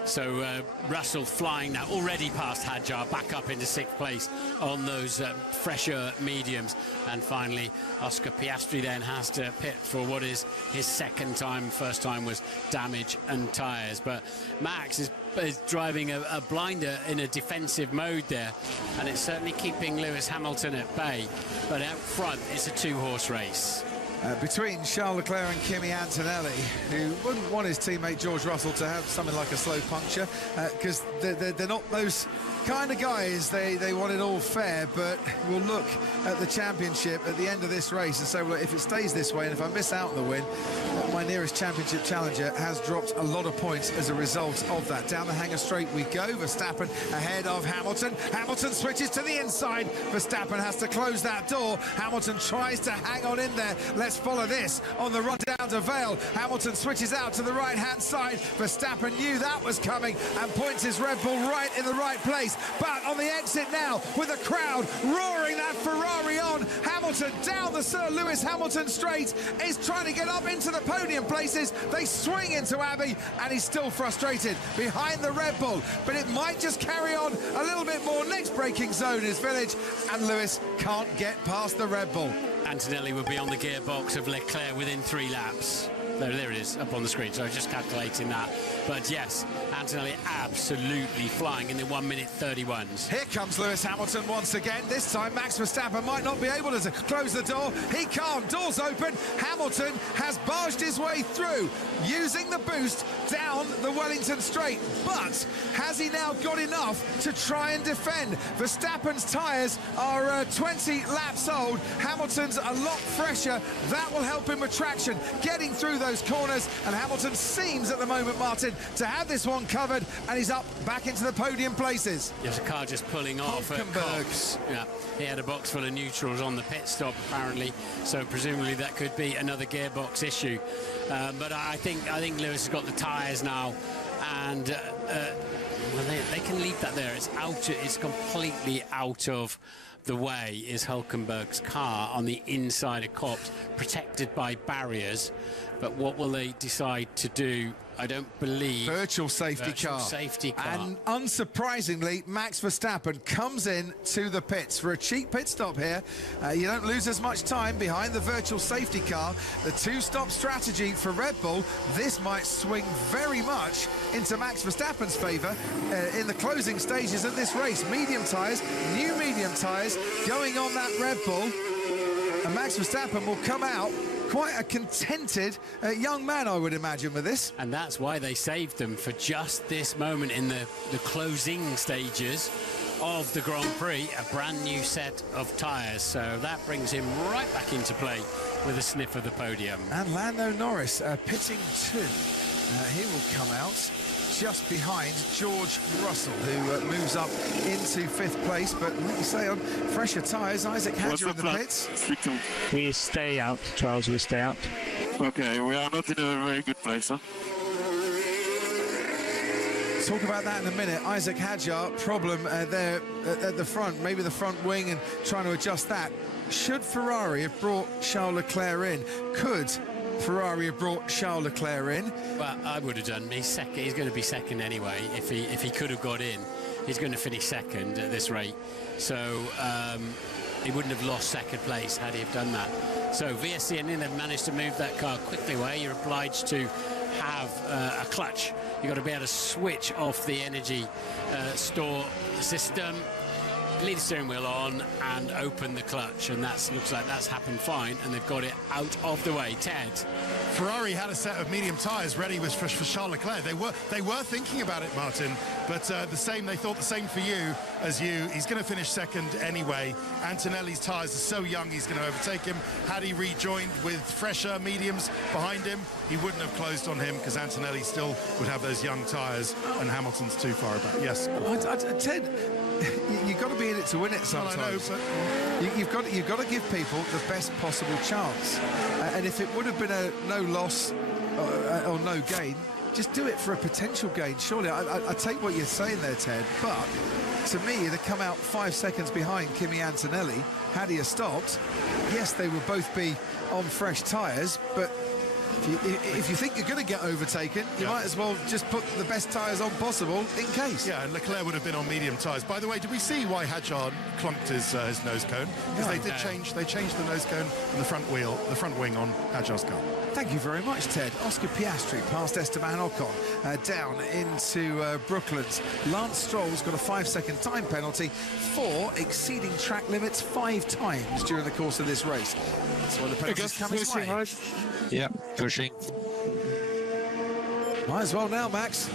So Russell flying now, already past Hadjar, back up into 6th place on those fresher mediums. And finally, Oscar Piastri then has to pit for what is his 2nd time. First time was damage and tyres. But Max is driving a blinder in a defensive mode there, and it's certainly keeping Lewis Hamilton at bay. But out front, it's a 2-horse race. Between Charles Leclerc and Kimi Antonelli, who wouldn't want his teammate George Russell to have something like a slow puncture, because they're not those kind of guys. They want it all fair, but we'll look at the championship at the end of this race and say, well, if it stays this way and if I miss out on the win, my nearest championship challenger has dropped a lot of points as a result of that. Down the hanger straight we go. Verstappen ahead of Hamilton. Hamilton switches to the inside. Verstappen has to close that door. Hamilton tries to hang on in there. Let's follow this on the run down to Vale. Hamilton switches out to the right-hand side. Verstappen knew that was coming and points his Red Bull right in the right place. But on the exit now, with the crowd roaring that Ferrari on, Hamilton down the Sir Lewis Hamilton straight is trying to get up into the podium places. They swing into Abbey, and he's still frustrated behind the Red Bull. But it might just carry on a little bit more. Next braking zone is Village, and Lewis can't get past the Red Bull. Antonelli will be on the gearbox of Leclerc within 3 laps. There it is, up on the screen, so I'm just calculating that. But yes, Antonelli absolutely flying in the 1:31s. Here comes Lewis Hamilton once again. This time Max Verstappen might not be able to close the door. He can't. Door's open. Hamilton has barged his way through, using the boost down the Wellington Straight. But has he now got enough to try and defend? Verstappen's tyres are 20 laps old. Hamilton's a lot fresher. That will help him with traction, getting through those corners, and Hamilton seems at the moment, Martin, to have this one covered, and he's up back into the podium places. There's a car just pulling off at Cox. Yeah, he had a box full of neutrals on the pit stop apparently, so presumably that could be another gearbox issue. But I think Lewis has got the tyres now, and well, they can leave that there. It's completely out of the way is Hülkenberg's car on the inside of Copse, protected by barriers. But what will they decide to do? I don't believe... Virtual safety car. And unsurprisingly, Max Verstappen comes in to the pits for a cheap pit stop here. You don't lose as much time behind the virtual safety car. The 2-stop strategy for Red Bull, this might swing very much into Max Verstappen's favour in the closing stages of this race. Medium tyres, new medium tyres going on that Red Bull. And Max Verstappen will come out quite a contented young man, I would imagine, with this. And that's why they saved them for just this moment in the closing stages of the Grand Prix, a brand new set of tyres. So that brings him right back into play with a sniff of the podium. And Lando Norris pitting 2. He will come out just behind George Russell, who moves up into 5th place. But like you say, on fresher tyres, Isaac Hadjar in the pits. We stay out, Charles, we stay out. Okay, we are not in a very good place, huh? Talk about that in a minute. Isaac Hadjar, problem there at the front, maybe the front wing, and trying to adjust that. Should Ferrari have brought Charles Leclerc in? Could Ferrari have brought Charles Leclerc in? Well, I would have done. He's second. He's going to be second anyway. If he could have got in, he's going to finish second at this rate. So he wouldn't have lost 2nd place had he have done that. So VSC and have managed to move that car quickly away. You're obliged to have a clutch. You've got to be able to switch off the energy store system, leave the steering wheel on and open the clutch, and that looks like that's happened fine, and they've got it out of the way. Ted. Ferrari had a set of medium tyres ready for Charles Leclerc. They were thinking about it, Martin, But they thought the same for you as you. He's going to finish second anyway. Antonelli's tyres are so young, he's going to overtake him. Had he rejoined with fresher mediums behind him, he wouldn't have closed on him because Antonelli still would have those young tyres and Hamilton's too far back. Yes. Ted, you've got to be in it to win it sometimes. Well, I know, but you've got to give people the best possible chance. And if it would have been a no loss or no gain, just do it for a potential gain. Surely, I take what you're saying there, Ted, but to me, they'd come out 5 seconds behind Kimi Antonelli. Had he stopped, yes, they would both be on fresh tyres, but if you think you're going to get overtaken, you might as well just put the best tyres on possible in case. Yeah, and Leclerc would have been on medium tyres. By the way, did we see why Hadjar clunked his nose cone? Because they changed the nose cone and the front wing on Hadjar's car. Thank you very much, Ted. Oscar Piastri past Esteban Ocon down into Brooklands. Lance Stroll's got a 5-second time penalty for exceeding track limits 5 times during the course of this race. That's why the penalty's come his way. Yeah, pushing. Might as well now, Max.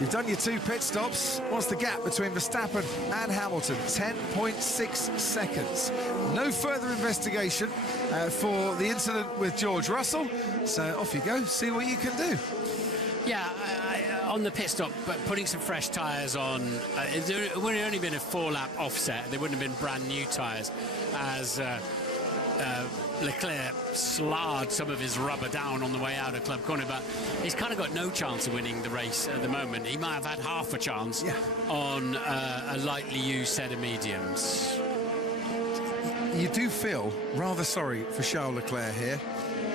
You've done your 2 pit stops. What's the gap between Verstappen and Hamilton? 10.6 seconds. No further investigation for the incident with George Russell. So off you go, see what you can do. Yeah, on the pit stop, but putting some fresh tyres on, it would have only been a 4-lap offset. They wouldn't have been brand new tyres as Leclerc slarred some of his rubber down on the way out of Club Corner, but he's kind of got no chance of winning the race at the moment. He might have had half a chance on a lightly used set of mediums. You do feel rather sorry for Charles Leclerc here.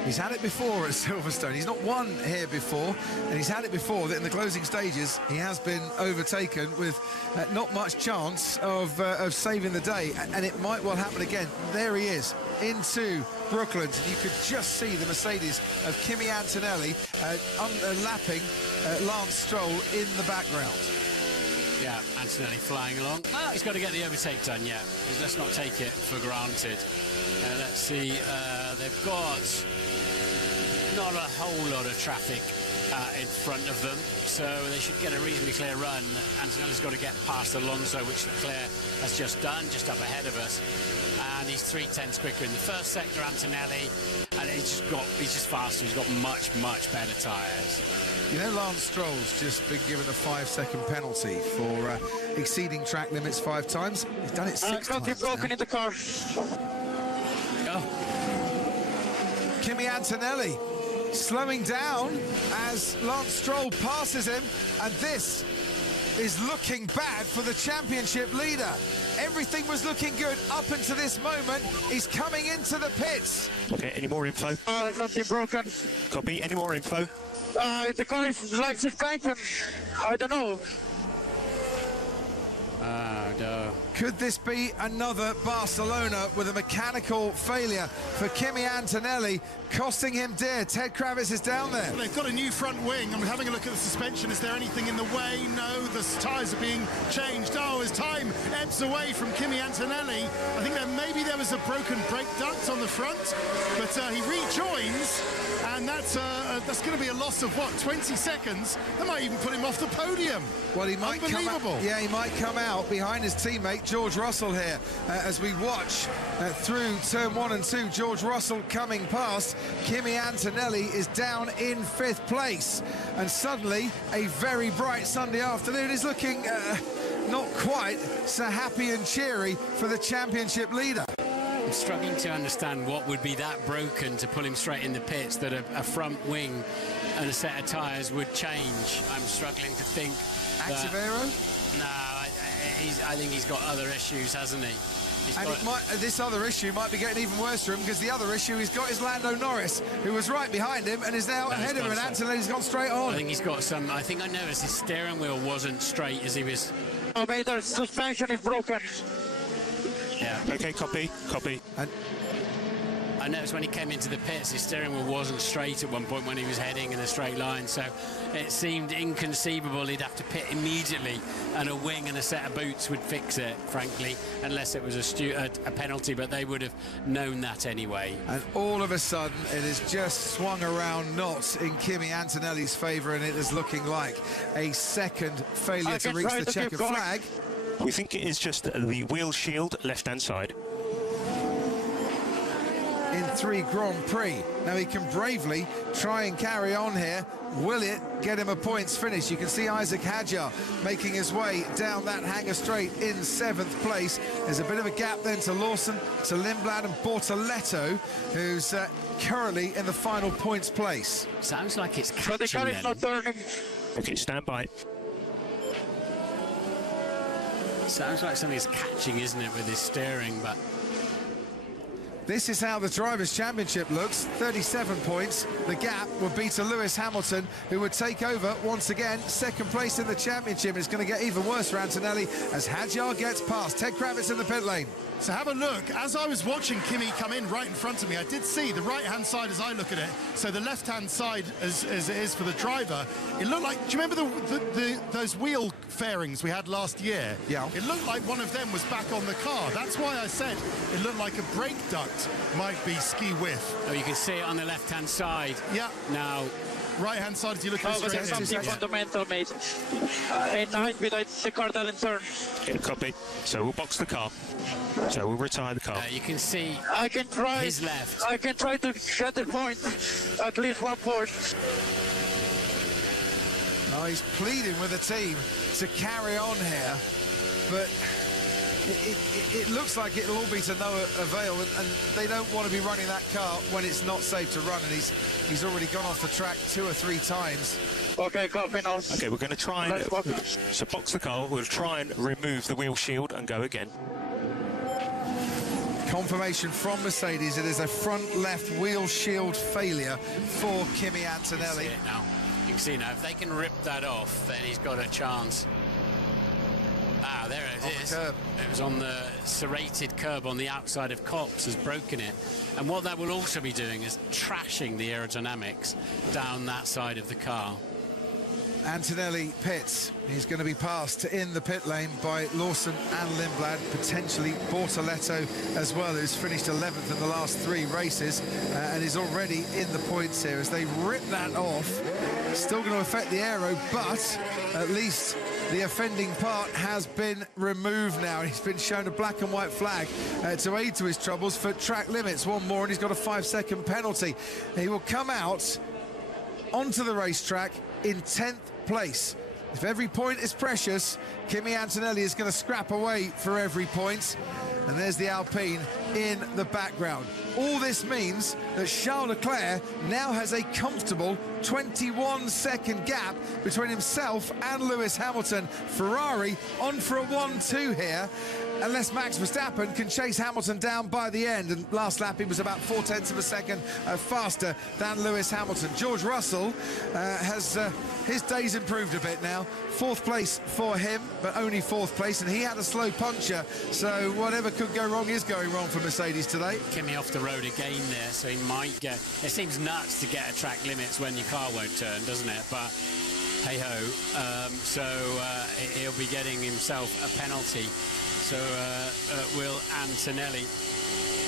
He's had it before at Silverstone. He's not won here before, and he's had it before that in the closing stages he has been overtaken with not much chance of saving the day, and it might well happen again. There he is into Brooklands. You could just see the Mercedes of Kimi Antonelli lapping Lance Stroll in the background. Yeah, Antonelli flying along. Well, he's got to get the overtake done yet. Let's not take it for granted. Let's see, they've got not a whole lot of traffic in front of them, so they should get a reasonably clear run. Antonelli's got to get past Alonso, which Leclerc has just done, just up ahead of us. And he's 3/10 quicker in the first sector, Antonelli, and he's just faster. He's got much better tyres. You know, Lance Stroll's just been given a 5-second penalty for exceeding track limits 5 times. He's done it 6 times broken in the car. Kimi Antonelli slowing down as Lance Stroll passes him, and this is looking bad for the championship leader. Everything was looking good up until this moment. He's coming into the pits. Okay, any more info? Nothing broken. Copy, any more info? The car is like suspension. I don't know. No. Could this be another Barcelona with a mechanical failure for Kimi Antonelli, costing him dear? Ted Kravitz is down there. They've got a new front wing. I'm having a look at the suspension. Is there anything in the way? No, the tyres are being changed. Oh, as time ebbs away from Kimi Antonelli, I think maybe there was a broken brake duct on the front, but he rejoins, and that's going to be a loss of, 20 seconds? That might even put him off the podium. Well, he might Unbelievable. he might come out behind his teammate George Russell here as we watch through turn 1 and 2. George Russell coming past. Kimi Antonelli is down in 5th place, and suddenly a very bright Sunday afternoon is looking not quite so happy and cheery for the championship leader. I'm struggling to understand what would be that broken to pull him straight in the pits that a front wing and a set of tyres would change. I'm struggling to think. Active aero? No, I think he's got other issues, hasn't he? This other issue might be getting even worse for him, because the other issue he's got is Lando Norris, who was right behind him and is now ahead of him, and Antonelli's gone straight on. I think he's got some. I think I noticed his steering wheel wasn't straight as he was. Oh, mate, the suspension is broken. Yeah. Okay, copy. And noticed when he came into the pits, his steering wheel wasn't straight at one point when he was heading in a straight line, so it seemed inconceivable he'd have to pit immediately and a wing and a set of boots would fix it, frankly, unless it was a penalty, but they would have known that anyway. And all of a sudden, it has just swung around not in Kimi Antonelli's favour, and it is looking like a second failure to reach the checkered flag. We think it is just the wheel shield left-hand side. In 3 Grand Prix. Now he can bravely try and carry on here. Will it get him a points finish? You can see Isaac Hadjar making his way down that hangar straight in 7th place. There's a bit of a gap then to Lawson, to Lindblad and Bortoletto, who's currently in the final points place. Sounds like it's catching then. Okay, stand by. Sounds like something's catching, isn't it, with his steering, but... This is how the Drivers' Championship looks. 37 points. The gap would be to Lewis Hamilton, who would take over once again. 2nd place in the championship. It's going to get even worse for Antonelli as Hadjar gets past. Ted Kravitz in the pit lane. So have a look. As I was watching Kimi come in right in front of me, I did see the right-hand side as I look at it. So the left-hand side as it is for the driver. It looked like, do you remember those wheel fairings we had last year? Yeah. It looked like one of them was back on the car. That's why I said it looked like a brake duct might be ski width. Oh, you can see it on the left-hand side. Yeah. Now... Right-hand side as you look at but the it's something fundamental, mate. In night without the car doesn't turn. Yeah, copy. So we'll box the car. So we'll retire the car. You can see I can try his left. I can try to get the point, at least 1 point. Oh, he's pleading with the team to carry on here, but it looks like it'll all be to no avail, and they don't want to be running that car when it's not safe to run, and he's already gone off the track 2 or 3 times. Okay, copy now. Okay, we're going to try and... So box the car, we'll try and remove the wheel shield and go again. Confirmation from Mercedes, it is a front left wheel shield failure for Kimi Antonelli. You can see it now. You can see now, if they can rip that off, then he's got a chance. Ah, there it is. It was on the serrated curb on the outside of Cox, has broken it. And what that will also be doing is trashing the aerodynamics down that side of the car. Antonelli pits. He's going to be passed in the pit lane by Lawson and Lindblad, potentially Bortoletto as well, who's finished 11th in the last 3 races and is already in the points here as they rip that off. Still going to affect the aero, but at least the offending part has been removed now. He's been shown a black and white flag to aid to his troubles for track limits. One more and he's got a 5-second penalty. He will come out onto the racetrack in 10th place. If every point is precious, Kimi Antonelli is going to scrap away for every point. And there's the Alpine in the background. All this means that Charles Leclerc now has a comfortable 21-second gap between himself and Lewis Hamilton. Ferrari on for a 1-2 here, unless Max Verstappen can chase Hamilton down by the end. And last lap he was about 0.4 of a second faster than Lewis Hamilton. George Russell has his days improved a bit now. 4th place for him, but only 4th place, and he had a slow puncture, so whatever could go wrong is going wrong for Mercedes today. Kimi off the road again there, so he might get... It seems nuts to get a track limits when your car won't turn, doesn't it? But hey-ho, he'll be getting himself a penalty. So will Antonelli.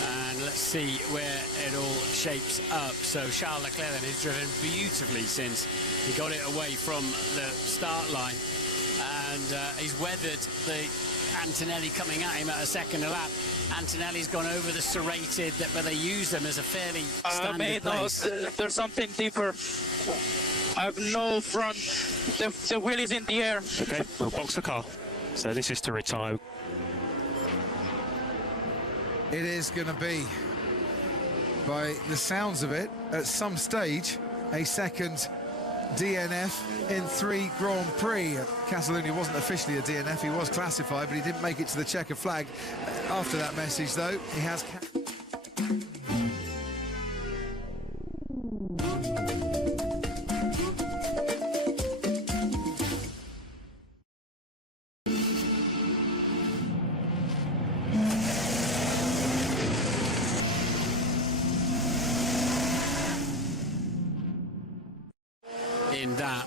And let's see where it all shapes up. So Charles Leclerc then has driven beautifully since he got it away from the start line. And he's weathered the Antonelli coming at him at a second a lap. Antonelli's gone over the serrated, but they use them as a fairly standard place. There's something deeper. I have no front. The wheel is in the air. Okay, we'll box the car. So this is to retire. It is going to be, by the sounds of it, at some stage, a second DNF in 3 Grand Prix. Castelluni wasn't officially a DNF, he was classified, but he didn't make it to the checkered flag. After that message, though, he has...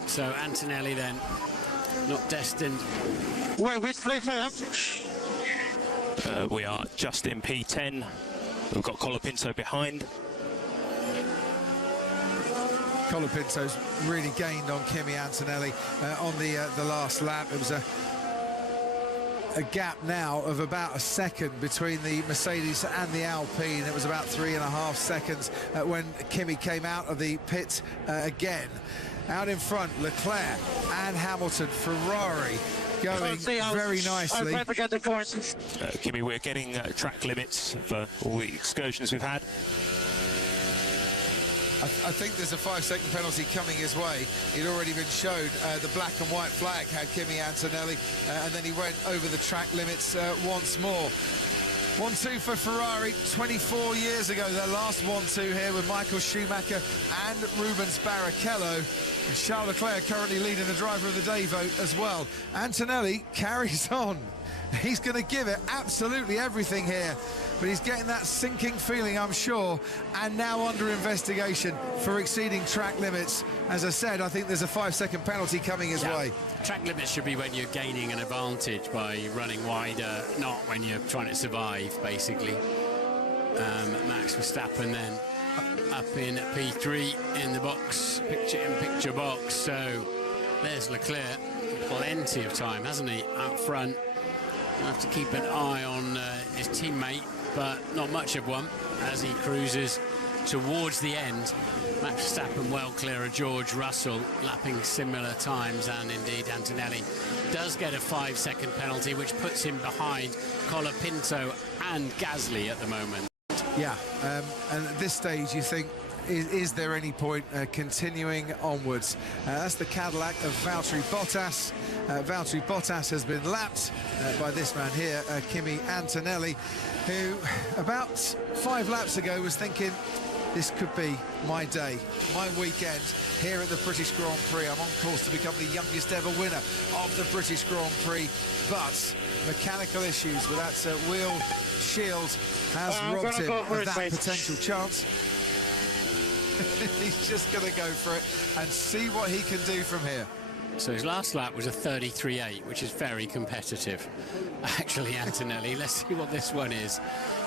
So Antonelli then not destined. Wait, which place I am? We are just in P10. We've got Colapinto behind. Colapinto's really gained on Kimi Antonelli on the last lap. It was a gap now of about a second between the Mercedes and the Alpine. It was about 3.5 seconds when Kimi came out of the pit again. Out in front, Leclerc and Hamilton, Ferrari going very nicely. I'll get the points. Kimi, we're getting track limits for all the excursions we've had. I think there's a 5-second penalty coming his way. He'd already been shown the black and white flag had Kimi Antonelli, and then he went over the track limits once more. 1-2 for Ferrari, 24 years ago, their last 1-2 here with Michael Schumacher and Rubens Barrichello. And Charles Leclerc currently leading the driver of the day vote as well. Antonelli carries on. He's going to give it absolutely everything here, but he's getting that sinking feeling, I'm sure, and now under investigation for exceeding track limits. As I said, I think there's a 5-second penalty coming his way. Track limits should be when you're gaining an advantage by running wider, not when you're trying to survive, basically. Max Verstappen then up in P3 in the box, picture box. So there's Leclerc, plenty of time, hasn't he, out front. He'll have to keep an eye on his teammate, but not much of one as he cruises towards the end. Max Verstappen well clear of George Russell, lapping similar times, and indeed Antonelli does get a 5-second penalty, which puts him behind Colapinto and Gasly at the moment. Yeah, and at this stage you think, is there any point continuing onwards? That's the Cadillac of Valtteri Bottas. Valtteri Bottas has been lapped by this man here, Kimi Antonelli, who about 5 laps ago was thinking, this could be my day, my weekend here at the British Grand Prix. I'm on course to become the youngest ever winner of the British Grand Prix, but mechanical issues with that wheel shield has robbed him of that potential chance. He's just going to go for it and see what he can do from here. So his last lap was a 33.8, which is very competitive. Actually, Antonelli, let's see what this one is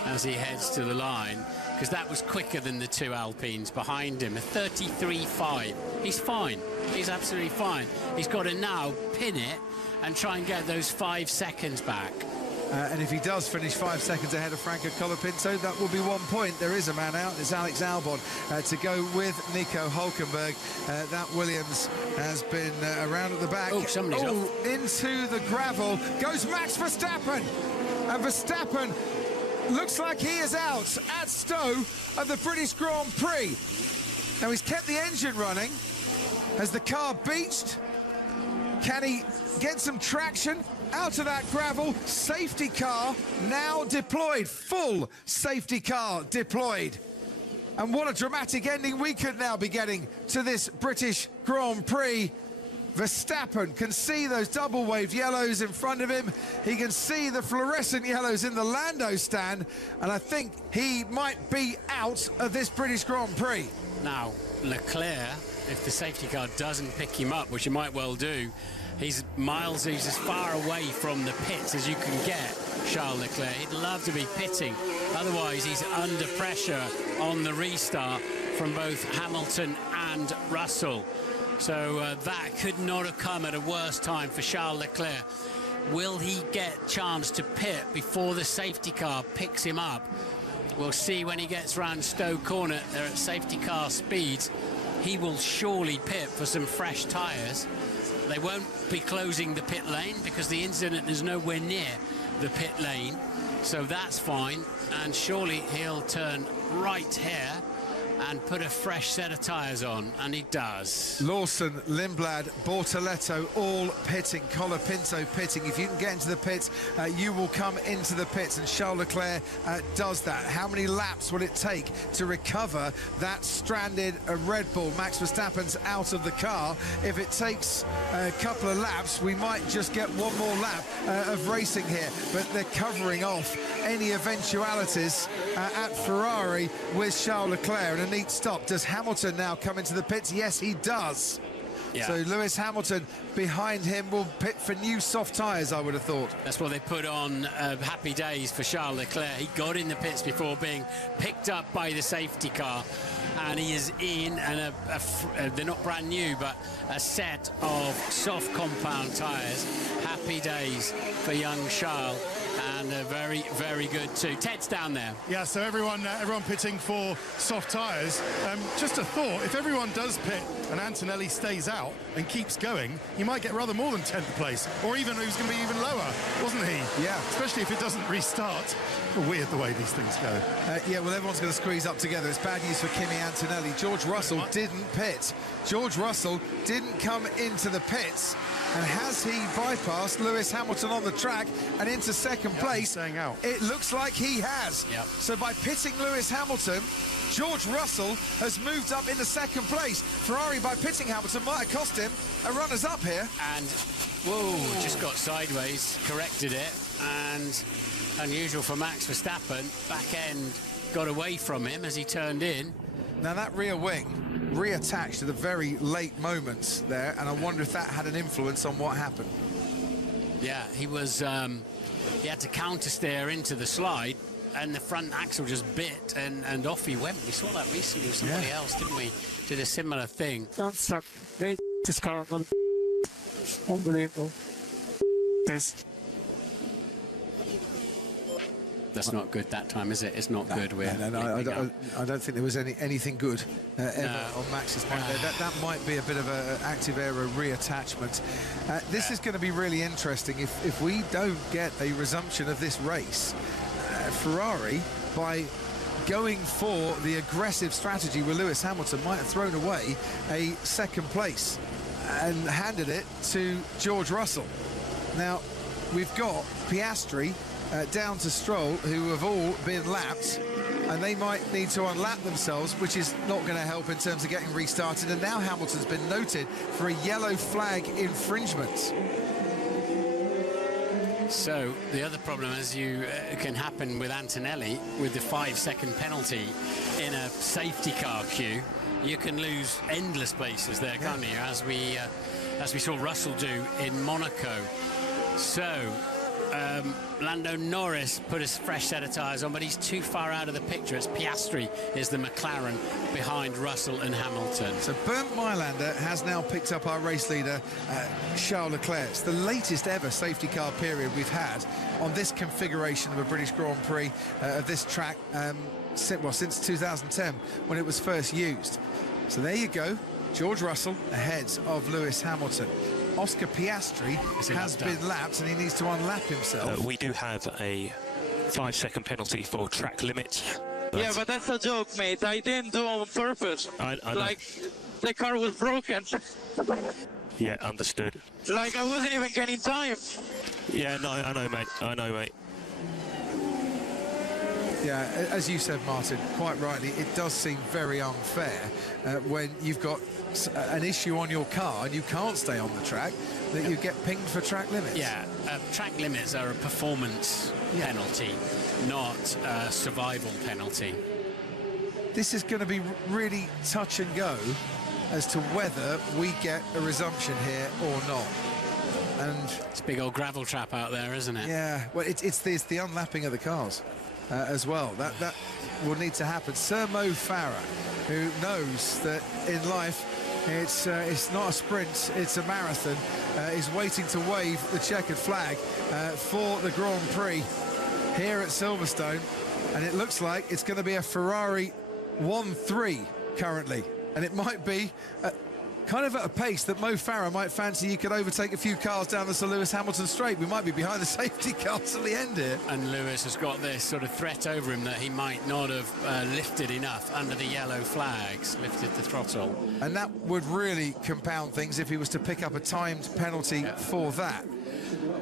as he heads to the line, because that was quicker than the 2 Alpines behind him. A 33.5. He's fine. He's absolutely fine. He's got to now pin it and try and get those 5 seconds back. And if he does finish 5 seconds ahead of Franco Colapinto, that will be 1 point. There is a man out. It's Alex Albon to go with Nico Hülkenberg. That Williams has been around at the back. Oh, somebody's off. Into the gravel goes Max Verstappen. And Verstappen looks like he is out at Stowe of the British Grand Prix. Now, he's kept the engine running. Has the car beached? Can he get some traction out of that gravel? Safety car now deployed. Full safety car deployed. And what a dramatic ending we could now be getting to this British Grand Prix. Verstappen can see those double waved yellows in front of him. He can see the fluorescent yellows in the Lando stand. And I think he might be out of this British Grand Prix. Now, Leclerc, if the safety car doesn't pick him up, which it might well do, he's as far away from the pits as you can get, Charles Leclerc. He'd love to be pitting. Otherwise, he's under pressure on the restart from both Hamilton and Russell. So that could not have come at a worse time for Charles Leclerc. Will he get chance to pit before the safety car picks him up? We'll see when he gets round Stowe Corner. They're at safety car speeds. He will surely pit for some fresh tyres. They won't be closing the pit lane because the incident is nowhere near the pit lane. So that's fine. And surely he'll turn right here and put a fresh set of tyres on, and he does. Lawson, Lindblad, Bortoletto all pitting, Colapinto pitting. If you can get into the pits, you will come into the pits, and Charles Leclerc does that. How many laps will it take to recover that stranded Red Bull? Max Verstappen's out of the car. If it takes a couple of laps, we might just get one more lap of racing here, but they're covering off any eventualities at Ferrari with Charles Leclerc. And a neat stop. Does Hamilton now come into the pits? Yes, he does. So Lewis Hamilton behind him will pit for new soft tyres, I would have thought. That's what they put on happy days for Charles Leclerc. He got in the pits before being picked up by the safety car, and he is in, and they're not brand new, but a set of soft compound tyres. Happy days for young Charles, and very, very good too. Ted's down there. Yeah, so everyone pitting for soft tyres. Just a thought, if everyone does pit and Antonelli stays out and keeps going, he might get rather more than 10th place, or even who's going to be even lower, wasn't he? Yeah. Especially if it doesn't restart. Weird the way these things go. Yeah, well, everyone's going to squeeze up together. It's bad news for Kimi Antonelli. George Russell didn't pit. George Russell didn't come into the pits. And has he bypassed Lewis Hamilton on the track and into second place? Staying out. It looks like he has. Yep. So by pitting Lewis Hamilton, George Russell has moved up into second place. Ferrari, by pitting Hamilton, might have cost him a runners-up here. And, whoa, just got sideways, corrected it, and unusual for Max Verstappen, back end got away from him as he turned in. Now that rear wing reattached at a very late moment there, and I wonder if that had an influence on what happened. Yeah, he was, he had to counter steer into the slide, and the front axle just bit, and off he went. We saw that recently with somebody else, didn't we? Did a similar thing. Don't suck. This car. Unbelievable. This. That's not good that time, is it? It's not good. I don't think there was anything good ever on Max's point there. That might be a bit of an active aero reattachment. This is going to be really interesting if we don't get a resumption of this race. Ferrari, by going for the aggressive strategy with Lewis Hamilton, might have thrown away a second place and handed it to George Russell. Now, we've got Piastri down to Stroll, who have all been lapped, and they might need to unlap themselves, which is not going to help in terms of getting restarted. And now Hamilton's been noted for a yellow flag infringement. So the other problem, as you can happen with Antonelli, with the 5-second penalty in a safety car queue, you can lose endless places there, can't you? As we saw Russell do in Monaco. So Lando Norris put a fresh set of tyres on, but he's too far out of the picture. It's Piastri is the McLaren behind Russell and Hamilton. So Bernd Mailander has now picked up our race leader, Charles Leclerc. It's the latest ever safety car period we've had on this configuration of a British Grand Prix of this track since 2010, when it was first used. So there you go, George Russell ahead of Lewis Hamilton. Oscar Piastri has been lapped and he needs to unlap himself. We do have a 5-second penalty for track limits. Yeah, but that's a joke, mate. I didn't do it on purpose. I know. Like, the car was broken. Yeah, understood. Like, I wasn't even getting time. Yeah, no, I know, mate. Yeah, as you said, Martin, quite rightly, it does seem very unfair when you've got an issue on your car and you can't stay on the track, that you get pinged for track limits. Yeah, track limits are a performance penalty, not a survival penalty. This is going to be really touch and go as to whether we get a resumption here or not. And it's a big old gravel trap out there, isn't it? Yeah, well, it's the unlapping of the cars as well. That will need to happen. Sir Mo Farah, who knows that in life it's not a sprint, it's a marathon, is waiting to wave the checkered flag for the Grand Prix here at Silverstone, and it looks like it's going to be a Ferrari 1-3 currently, and it might be kind of at a pace that Mo Farah might fancy. You could overtake a few cars down the Sir Lewis Hamilton straight. We might be behind the safety cars at the end here. And Lewis has got this sort of threat over him that he might not have lifted enough under the yellow flags, lifted the throttle. And that would really compound things if he was to pick up a timed penalty for that.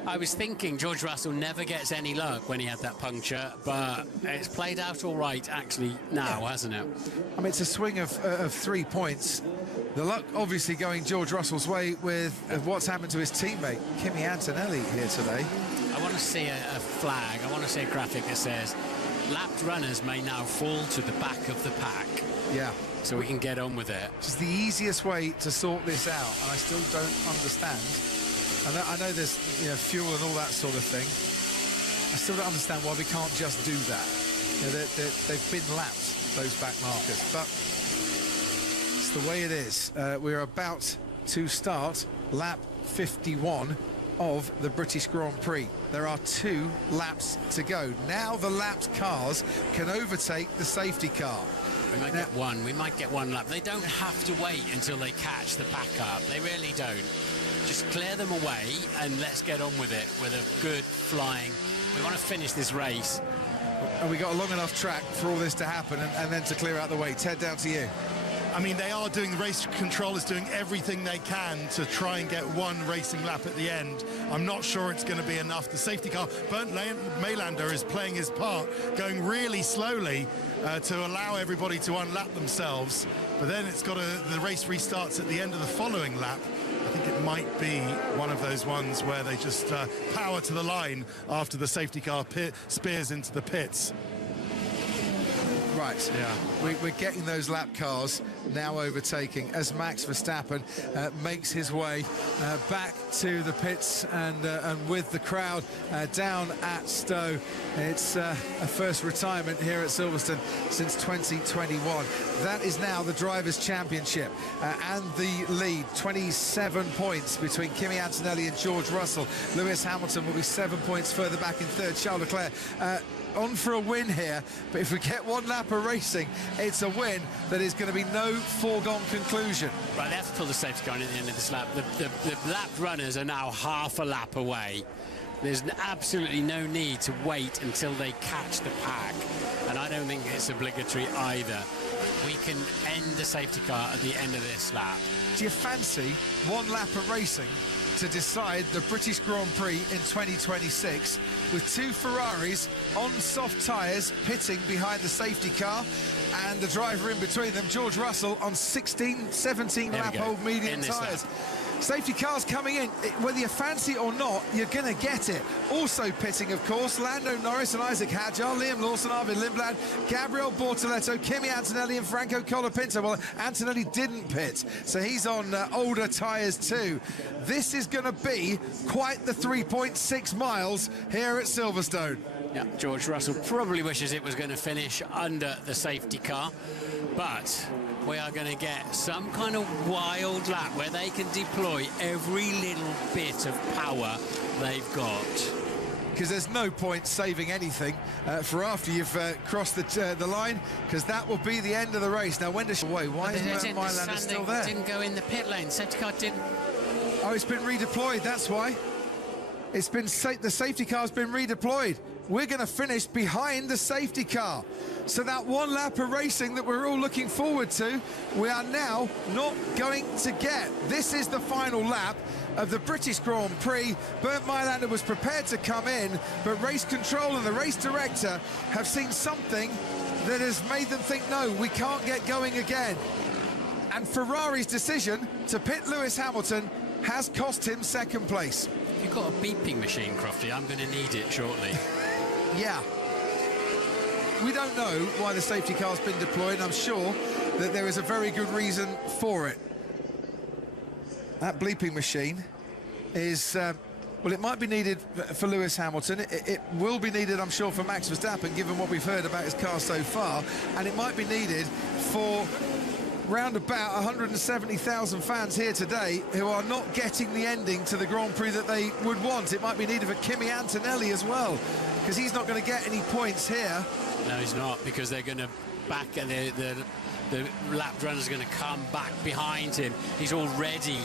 I was thinking George Russell never gets any luck when he had that puncture, but it's played out all right actually now, hasn't it? I mean, it's a swing of 3 points. The luck obviously going George Russell's way with what's happened to his teammate, Kimi Antonelli, here today. I want to see a flag, I want to see a graphic that says, lapped runners may now fall to the back of the pack. Yeah. so we can get on with it. It's the easiest way to sort this out, and I still don't understand. I know there's fuel and all that sort of thing. I still don't understand why we can't just do that. They've been lapped, those back markers, but it's the way it is. We're about to start lap 51 of the British Grand Prix. There are 2 laps to go. Now the lapped cars can overtake the safety car. We might get one. We might get one lap. They don't have to wait until they catch the pack up. They really don't. Just clear them away and let's get on with it with a good flying. We want to finish this race. And we got a long enough track for all this to happen and then to clear out the way. Ted, down to you. I mean, they are doing, the race control is doing everything they can to try and get one racing lap at the end. I'm not sure it's going to be enough. The safety car, Bernd Maylander, is playing his part, going really slowly to allow everybody to unlap themselves. But then the race restarts at the end of the following lap. I think it might be one of those ones where they just power to the line after the safety car spears into the pits. Right, yeah. We're getting those lap cars now overtaking as Max Verstappen makes his way back to the pits and with the crowd down at Stowe. It's a first retirement here at Silverstone since 2021. That is now the Drivers' Championship and the lead, 27 points between Kimi Antonelli and George Russell. Lewis Hamilton will be 7 points further back in third. Charles Leclerc on for a win here, but if we get one lap of racing, it's a win that is going to be no foregone conclusion. Right, they have to pull the safety car in at the end of this lap. The lap runners are now half a lap away. There's absolutely no need to wait until they catch the pack, and I don't think it's obligatory either. We can end the safety car at the end of this lap. Do you fancy one lap of racing to decide the British Grand Prix in 2026 with 2 Ferraris on soft tyres pitting behind the safety car and the driver in between them, George Russell, on 17 lap old medium tyres. Safety cars coming in, whether you fancy it or not, you're going to get it. Also pitting, of course, Lando Norris and Isaac Hadjar, Liam Lawson, Arvid Lindblad, Gabriel Bortoletto, Kimi Antonelli and Franco Colapinto. Well, Antonelli didn't pit, so he's on older tyres too. This is going to be quite the 3.6 miles here at Silverstone. Yeah, George Russell probably wishes it was going to finish under the safety car, but we are going to get some kind of wild lap where they can deploy every little bit of power they've got. Because there's no point saving anything for after you've crossed the line, because that will be the end of the race. Now, when does she away? Why isn't Mylander still there? Didn't go in the pit lane. Safety car didn't. Oh, it's been redeployed. That's why. It's been the safety car's been redeployed. We're going to finish behind the safety car. So that one lap of racing that we're all looking forward to, we are now not going to get. This is the final lap of the British Grand Prix. Bernd Maylander was prepared to come in, but race control and the race director have seen something that has made them think, no, we can't get going again. And Ferrari's decision to pit Lewis Hamilton has cost him second place. If you've got a beeping machine, Crofty, I'm going to need it shortly. Yeah. We don't know why the safety car's been deployed, and I'm sure that there is a very good reason for it. That bleeping machine is, well, it might be needed for Lewis Hamilton. It will be needed, I'm sure, for Max Verstappen, given what we've heard about his car so far. And it might be needed for round about 170,000 fans here today who are not getting the ending to the Grand Prix that they would want. It might be needed for Kimi Antonelli as well, because he's not going to get any points here. No, he's not, because they're going to back the lap runner's going to come back behind him. He's already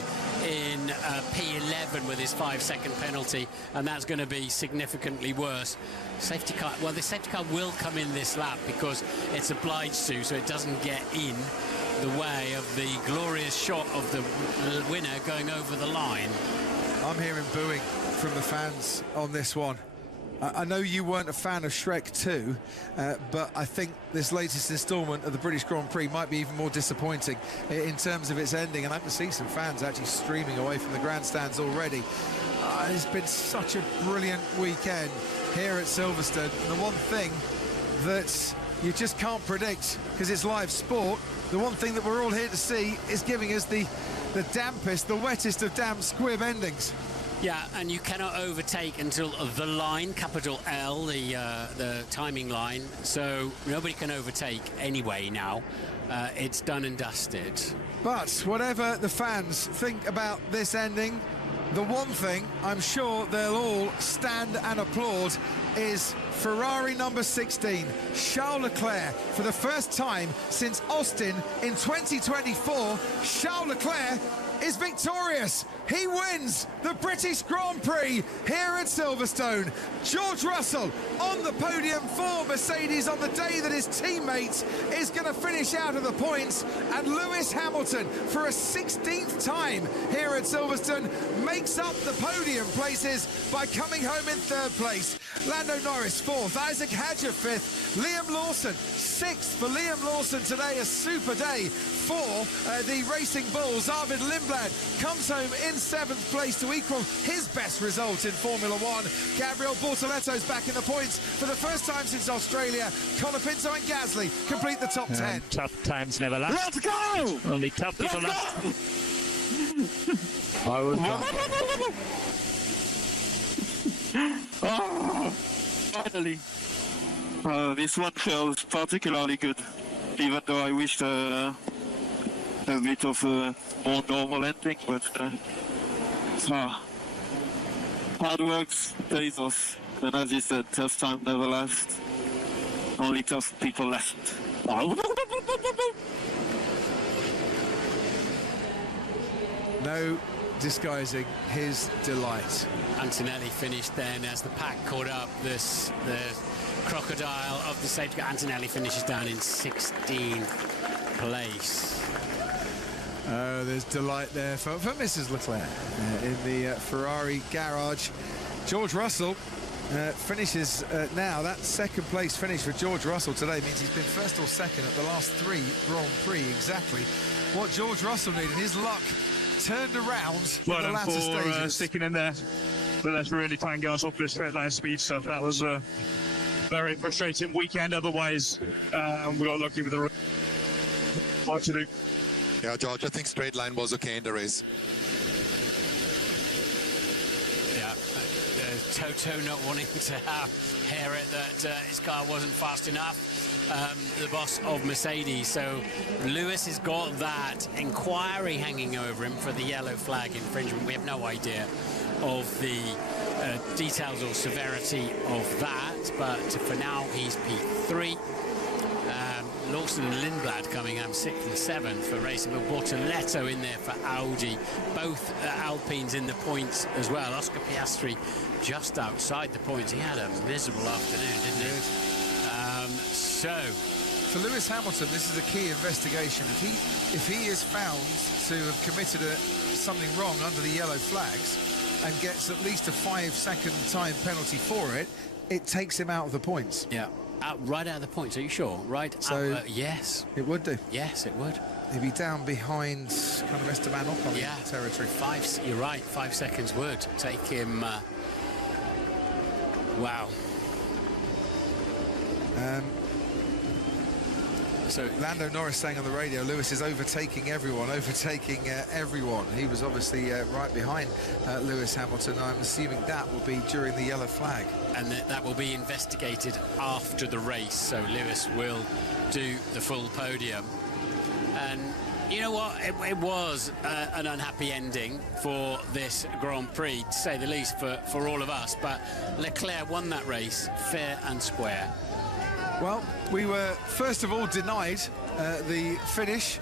in P11 with his 5-second penalty, and that's going to be significantly worse. Safety car, well, the safety car will come in this lap because it's obliged to, so it doesn't get in the way of the glorious shot of the winner going over the line. I'm hearing booing from the fans on this one. I know you weren't a fan of Shrek 2, but I think this latest instalment of the British Grand Prix might be even more disappointing in terms of its ending, and I can see some fans actually streaming away from the grandstands already. It's been such a brilliant weekend here at Silverstone. And the one thing that you just can't predict because it's live sport. The one thing that we're all here to see is giving us the dampest, the wettest of damp squib endings. Yeah, and you cannot overtake until the line, capital L, the timing line. So nobody can overtake anyway now. It's done and dusted. But whatever the fans think about this ending, the one thing I'm sure they'll all stand and applaud is Ferrari number 16, Charles Leclerc. For the first time since Austin in 2024, Charles Leclerc is victorious. He wins the British Grand Prix here at Silverstone. George Russell on the podium for Mercedes on the day that his teammate is going to finish out of the points, and Lewis Hamilton, for a 16th time here at Silverstone, makes up the podium places by coming home in 3rd place. Lando Norris 4th, Isaac Hadjar 5th, Liam Lawson 6th. For Liam Lawson today, a super day for the Racing Bulls. Arvid Lindblad comes home in 7th place to equal his best result in Formula One. Gabriel Bortoletto's back in the points for the first time since Australia. Colapinto and Gasly complete the top 10. Tough times never last. Let's go! Only tough people last. Finally. This one feels particularly good, even though I wished a bit of a more normal ending, but hard work pays off, and as you said, tough time never lasts. Only tough people left. No disguising his delight. Antonelli finished then as the pack caught up. The crocodile of the safety car. Antonelli finishes down in 16th place. There's delight there for Mrs. Leclerc in the Ferrari garage. George Russell finishes now. That 2nd place finish for George Russell today means he's been 1st or 2nd at the last 3 Grand Prix. Exactly what George Russell needed. His luck turned around in the latter stages. Sticking in there, but let's really try and get us off this straight line speed stuff. That was a very frustrating weekend. Otherwise, we got lucky with the what to do. Yeah, George, I think straight line was okay in the race. Yeah, Toto not wanting to hear it that his car wasn't fast enough. The boss of Mercedes. So Lewis has got that inquiry hanging over him for the yellow flag infringement. We have no idea of the details or severity of that, but for now he's P3. Lawson and Lindblad coming home 6th and 7th for Racing, but Bortoletto in there for Audi. Both Alpines in the points as well. Oscar Piastri just outside the points. He had a miserable afternoon, didn't he? So for Lewis Hamilton, this is a key investigation. If he is found to have committed something wrong under the yellow flags and gets at least a 5-second time penalty for it, it takes him out of the points. Yeah. Right out of the points, are you sure? Right, so yes. It would do. Yes, it would. He'd be down behind kind of Esteban Ocon territory. You're right, 5 seconds would take him. Wow. So Lando Norris saying on the radio, Lewis is overtaking everyone. He was obviously right behind Lewis Hamilton. I'm assuming that will be during the yellow flag. And that will be investigated after the race. So Lewis will do the full podium. And you know what? It was an unhappy ending for this Grand Prix, to say the least, for all of us. But Leclerc won that race fair and square. Well, we were first of all denied the finish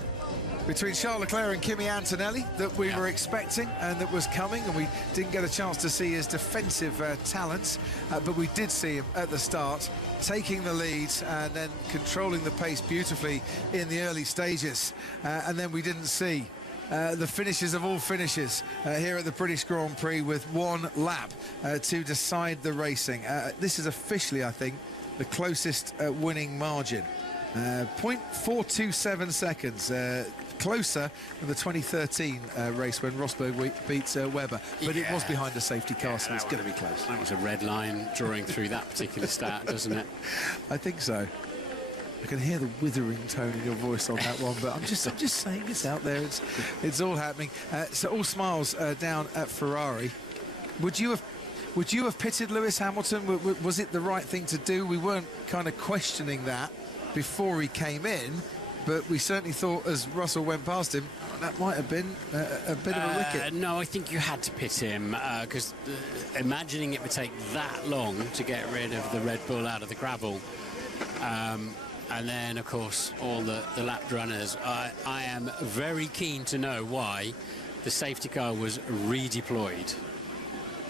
between Charles Leclerc and Kimi Antonelli that we were expecting and that was coming, and we didn't get a chance to see his defensive talents, but we did see him at the start taking the lead and then controlling the pace beautifully in the early stages, and then we didn't see the finishes of all finishes here at the British Grand Prix with 1 lap to decide the racing. This is officially, I think, the closest winning margin. 0.427 seconds. Closer than the 2013 race when Rosberg beats Webber. But it was behind a safety car, so it's going to be close. That was a red line drawing through that particular stat, doesn't it? I think so. I can hear the withering tone in your voice on that one, but I'm just saying it's out there. It's all happening. So all smiles down at Ferrari. Would you have pitted Lewis Hamilton? Was it the right thing to do? We weren't kind of questioning that before he came in, but we certainly thought as Russell went past him, that might have been a bit of a wicket. No, I think you had to pit him because imagining it would take that long to get rid of the Red Bull out of the gravel. And then, of course, all the lapped runners. I am very keen to know why the safety car was redeployed.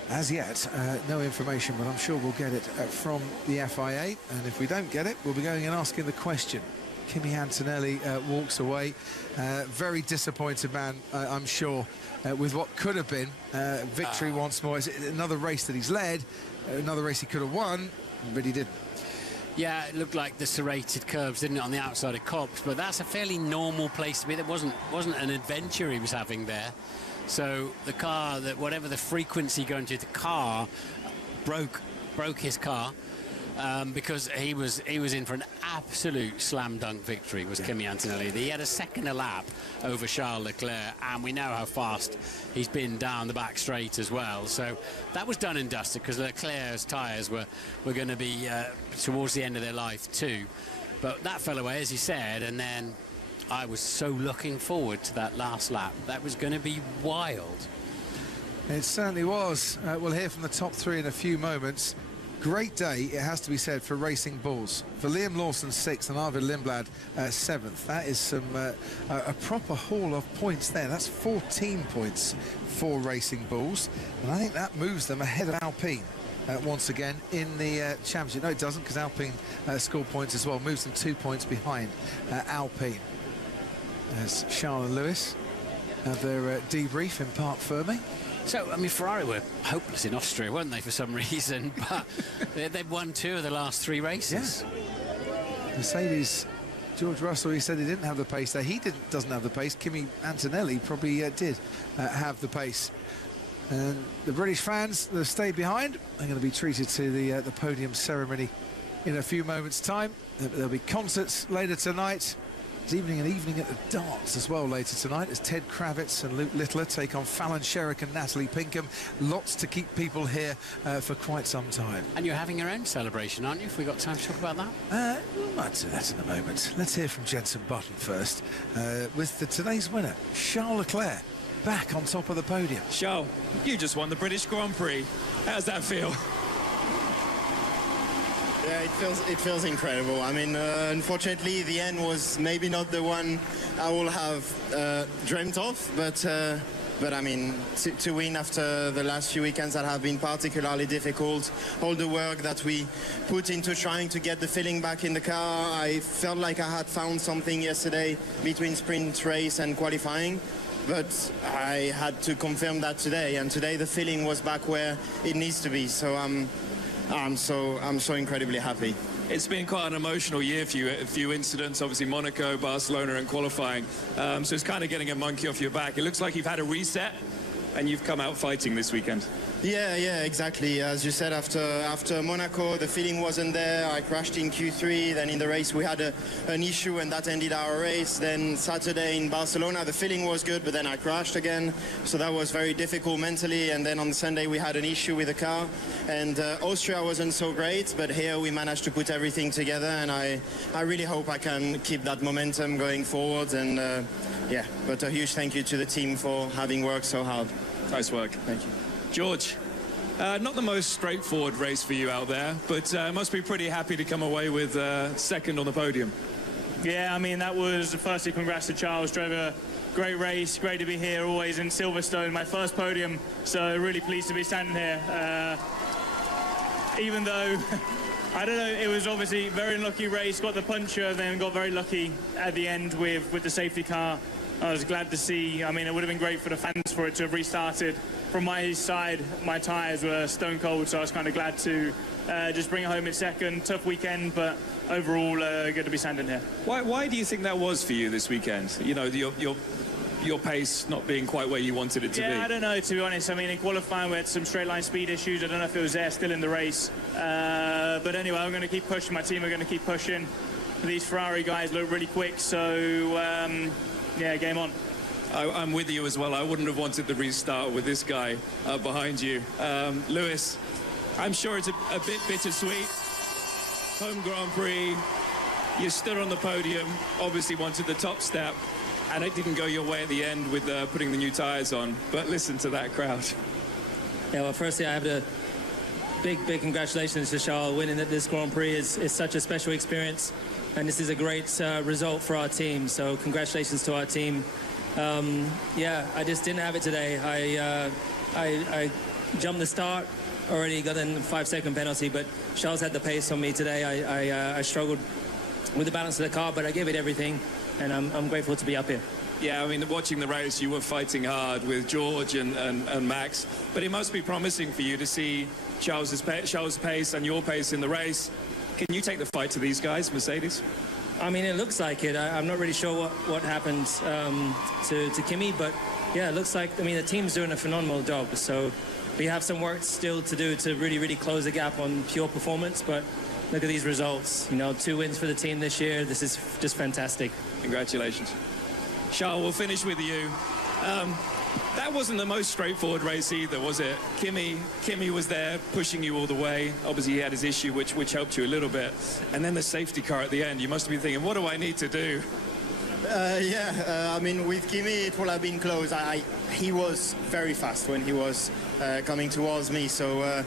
As yet, no information, but I'm sure we'll get it from the FIA. And if we don't get it, we'll be going and asking the question. Kimi Antonelli walks away. Very disappointed man, I'm sure, with what could have been victory once more. It's another race that he's led, another race he could have won, but he didn't. Yeah, it looked like the serrated curves, didn't it, on the outside of Copse, but that's a fairly normal place to be. There wasn't an adventure he was having there. So the car, that whatever the frequency going to, the car broke his car because he was in for an absolute slam dunk victory, was Kimi Antonelli. He had a second a lap over Charles Leclerc, and we know how fast he's been down the back straight as well. So that was done and dusted because Leclerc's tyres were going to be towards the end of their life too. But that fell away, as you said, and then I was so looking forward to that last lap. That was going to be wild. It certainly was. We'll hear from the top three in a few moments. Great day, it has to be said, for Racing Bulls. For Liam Lawson 6th and Arvid Lindblad 7th. That is a proper haul of points there. That's 14 points for Racing Bulls, and I think that moves them ahead of Alpine once again in the championship. No, it doesn't, because Alpine scored points as well. Moves them 2 points behind Alpine. As Charles and Lewis have their debrief in Parc Fermé. So, I mean, Ferrari were hopeless in Austria, weren't they, for some reason? But they've won 2 of the last 3 races. Yeah. Mercedes, George Russell, he said he didn't have the pace there. He doesn't have the pace. Kimi Antonelli probably did have the pace. And the British fans that have stayed behind are going to be treated to the podium ceremony in a few moments' time. There'll be concerts later tonight. There's an evening at the darts as well later tonight as Ted Kravitz and Luke Littler take on Fallon Sherrick and Natalie Pinkham. Lots to keep people here for quite some time. And you're having your own celebration, aren't you, if we've got time to talk about that? We might do that in a moment. Let's hear from Jenson Button first with today's winner, Charles Leclerc, back on top of the podium. Charles, you just won the British Grand Prix. How's that feel? Yeah, it feels incredible. I mean, unfortunately, the end was maybe not the one I will have dreamt of, but I mean, to win after the last few weekends that have been particularly difficult, all the work that we put into trying to get the feeling back in the car, I felt like I had found something yesterday between sprint race and qualifying. But I had to confirm that today, and today the feeling was back where it needs to be. So I'm so incredibly happy. It's been quite an emotional year for you. A few incidents, obviously Monaco, Barcelona and qualifying. So it's kind of getting a monkey off your back. It looks like you've had a reset and you've come out fighting this weekend. Yeah, exactly. As you said, after Monaco, the feeling wasn't there. I crashed in Q3. Then in the race, we had an issue, and that ended our race. Then Saturday in Barcelona, the feeling was good, but then I crashed again. So that was very difficult mentally. And then on Sunday, we had an issue with the car. And Austria wasn't so great, but here we managed to put everything together. And I really hope I can keep that momentum going forward. And yeah, but a huge thank you to the team for having worked so hard. Nice work. Thank you. George, not the most straightforward race for you out there, but must be pretty happy to come away with second on the podium. Yeah, I mean, that was, firstly, congrats to Charles. Drove a great race, great to be here, always in Silverstone, my first podium, so really pleased to be standing here. Even though, I don't know, it was obviously a very unlucky race, got the puncher, then got very lucky at the end with the safety car. I was glad to see, I mean, it would have been great for the fans for it to have restarted. From my side, my tyres were stone cold, so I was kind of glad to just bring it home in second. Tough weekend, but overall, good to be standing here. Why do you think that was for you this weekend? You know, your pace not being quite where you wanted it to be. Yeah, I don't know, to be honest. I mean, in qualifying, we had some straight line speed issues. I don't know if it was there still in the race. But anyway, I'm going to keep pushing. My team are going to keep pushing. these Ferrari guys look really quick, so yeah, game on. I'm with you as well. I wouldn't have wanted the restart with this guy behind you. Lewis, I'm sure it's a bit bittersweet. Home Grand Prix, you stood on the podium, obviously wanted the top step, and it didn't go your way at the end with putting the new tyres on. But listen to that crowd. Yeah, well, firstly, I have to big congratulations to Charles. Winning this Grand Prix is such a special experience, and this is a great result for our team. So congratulations to our team. Yeah, I just didn't have it today. I jumped the start, already got a 5-second penalty, but Charles had the pace on me today. I struggled with the balance of the car, but I gave it everything, and I'm grateful to be up here. Yeah, I mean, watching the race, you were fighting hard with George and Max, but it must be promising for you to see Charles' pace and your pace in the race. Can you take the fight to these guys, Mercedes? I mean, it looks like it. I'm not really sure what happened to Kimi, but yeah, it looks like, I mean, the team's doing a phenomenal job. So we have some work still to do to really close the gap on pure performance, but look at these results. You know, 2 wins for the team this year. This is just fantastic. Congratulations. Charles, we'll finish with you. That wasn't the most straightforward race either, was it? Kimi was there pushing you all the way. Obviously, he had his issue, which helped you a little bit. And then the safety car at the end, you must have been thinking, what do I need to do? I mean, with Kimi, it will have been close. He was very fast when he was coming towards me, so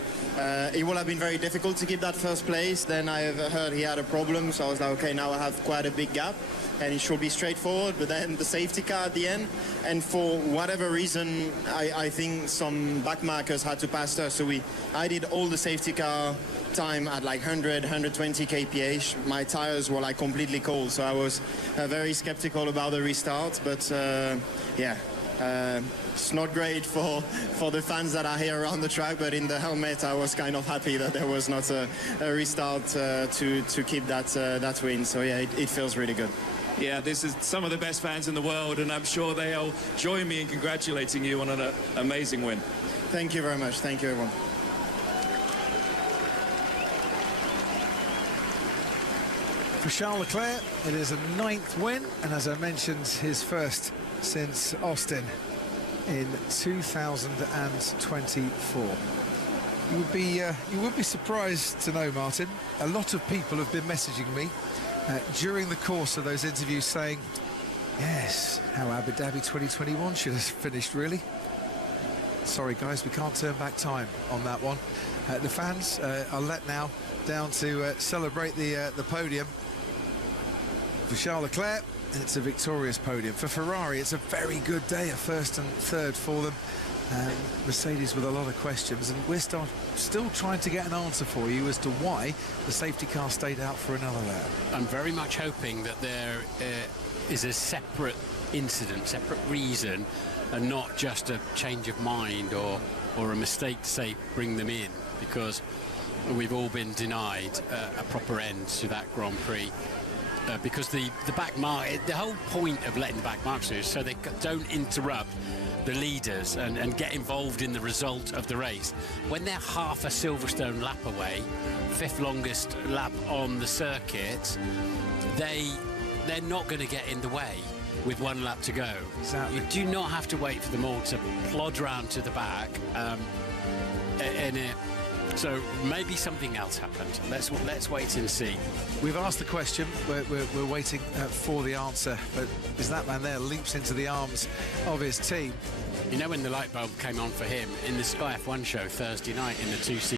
it will have been very difficult to keep that first place. Then I heard he had a problem, so I was like, okay, now I have quite a big gap, and it should be straightforward. But then the safety car at the end, and for whatever reason, I think some backmarkers had to pass us, so I did all the safety car time at like 100, 120 kph. My tires were like completely cold, so I was very skeptical about the restart. But yeah, it's not great for the fans that are here around the track, but in the helmet I was kind of happy that there was not a restart to keep that win. So yeah, it feels really good. Yeah, this is some of the best fans in the world, and I'm sure they'll join me in congratulating you on an amazing win. Thank you very much. Thank you, everyone. For Charles Leclerc, it is a 9th win, and as I mentioned, his first since Austin in 2024. You would be surprised to know, Martin, a lot of people have been messaging me during the course of those interviews saying, yes, how Abu Dhabi 2021 should have finished, really. Sorry, guys, we can't turn back time on that one. The fans are let now down to celebrate the podium. For Charles Leclerc, it's a victorious podium. For Ferrari, it's a very good day, a 1st and 3rd for them. Mercedes with a lot of questions, and we're still trying to get an answer for you as to why the safety car stayed out for another lap. I'm very much hoping that there is a separate incident, separate reason, and not just a change of mind or a mistake to say bring them in, because we've all been denied a proper end to that Grand Prix. Because the back mark, the whole point of letting the back marks do is so they don't interrupt the leaders and get involved in the result of the race. When they're half a Silverstone lap away, 5th longest lap on the circuit, they're not going to get in the way with 1 lap to go. Exactly. You do not have to wait for them all to plod round to the back. So maybe something else happened. Let's wait and see. We've asked the question. We're waiting for the answer. But as that man there leaps into the arms of his team. You know when the light bulb came on for him in the Sky F1 show Thursday night in the 2C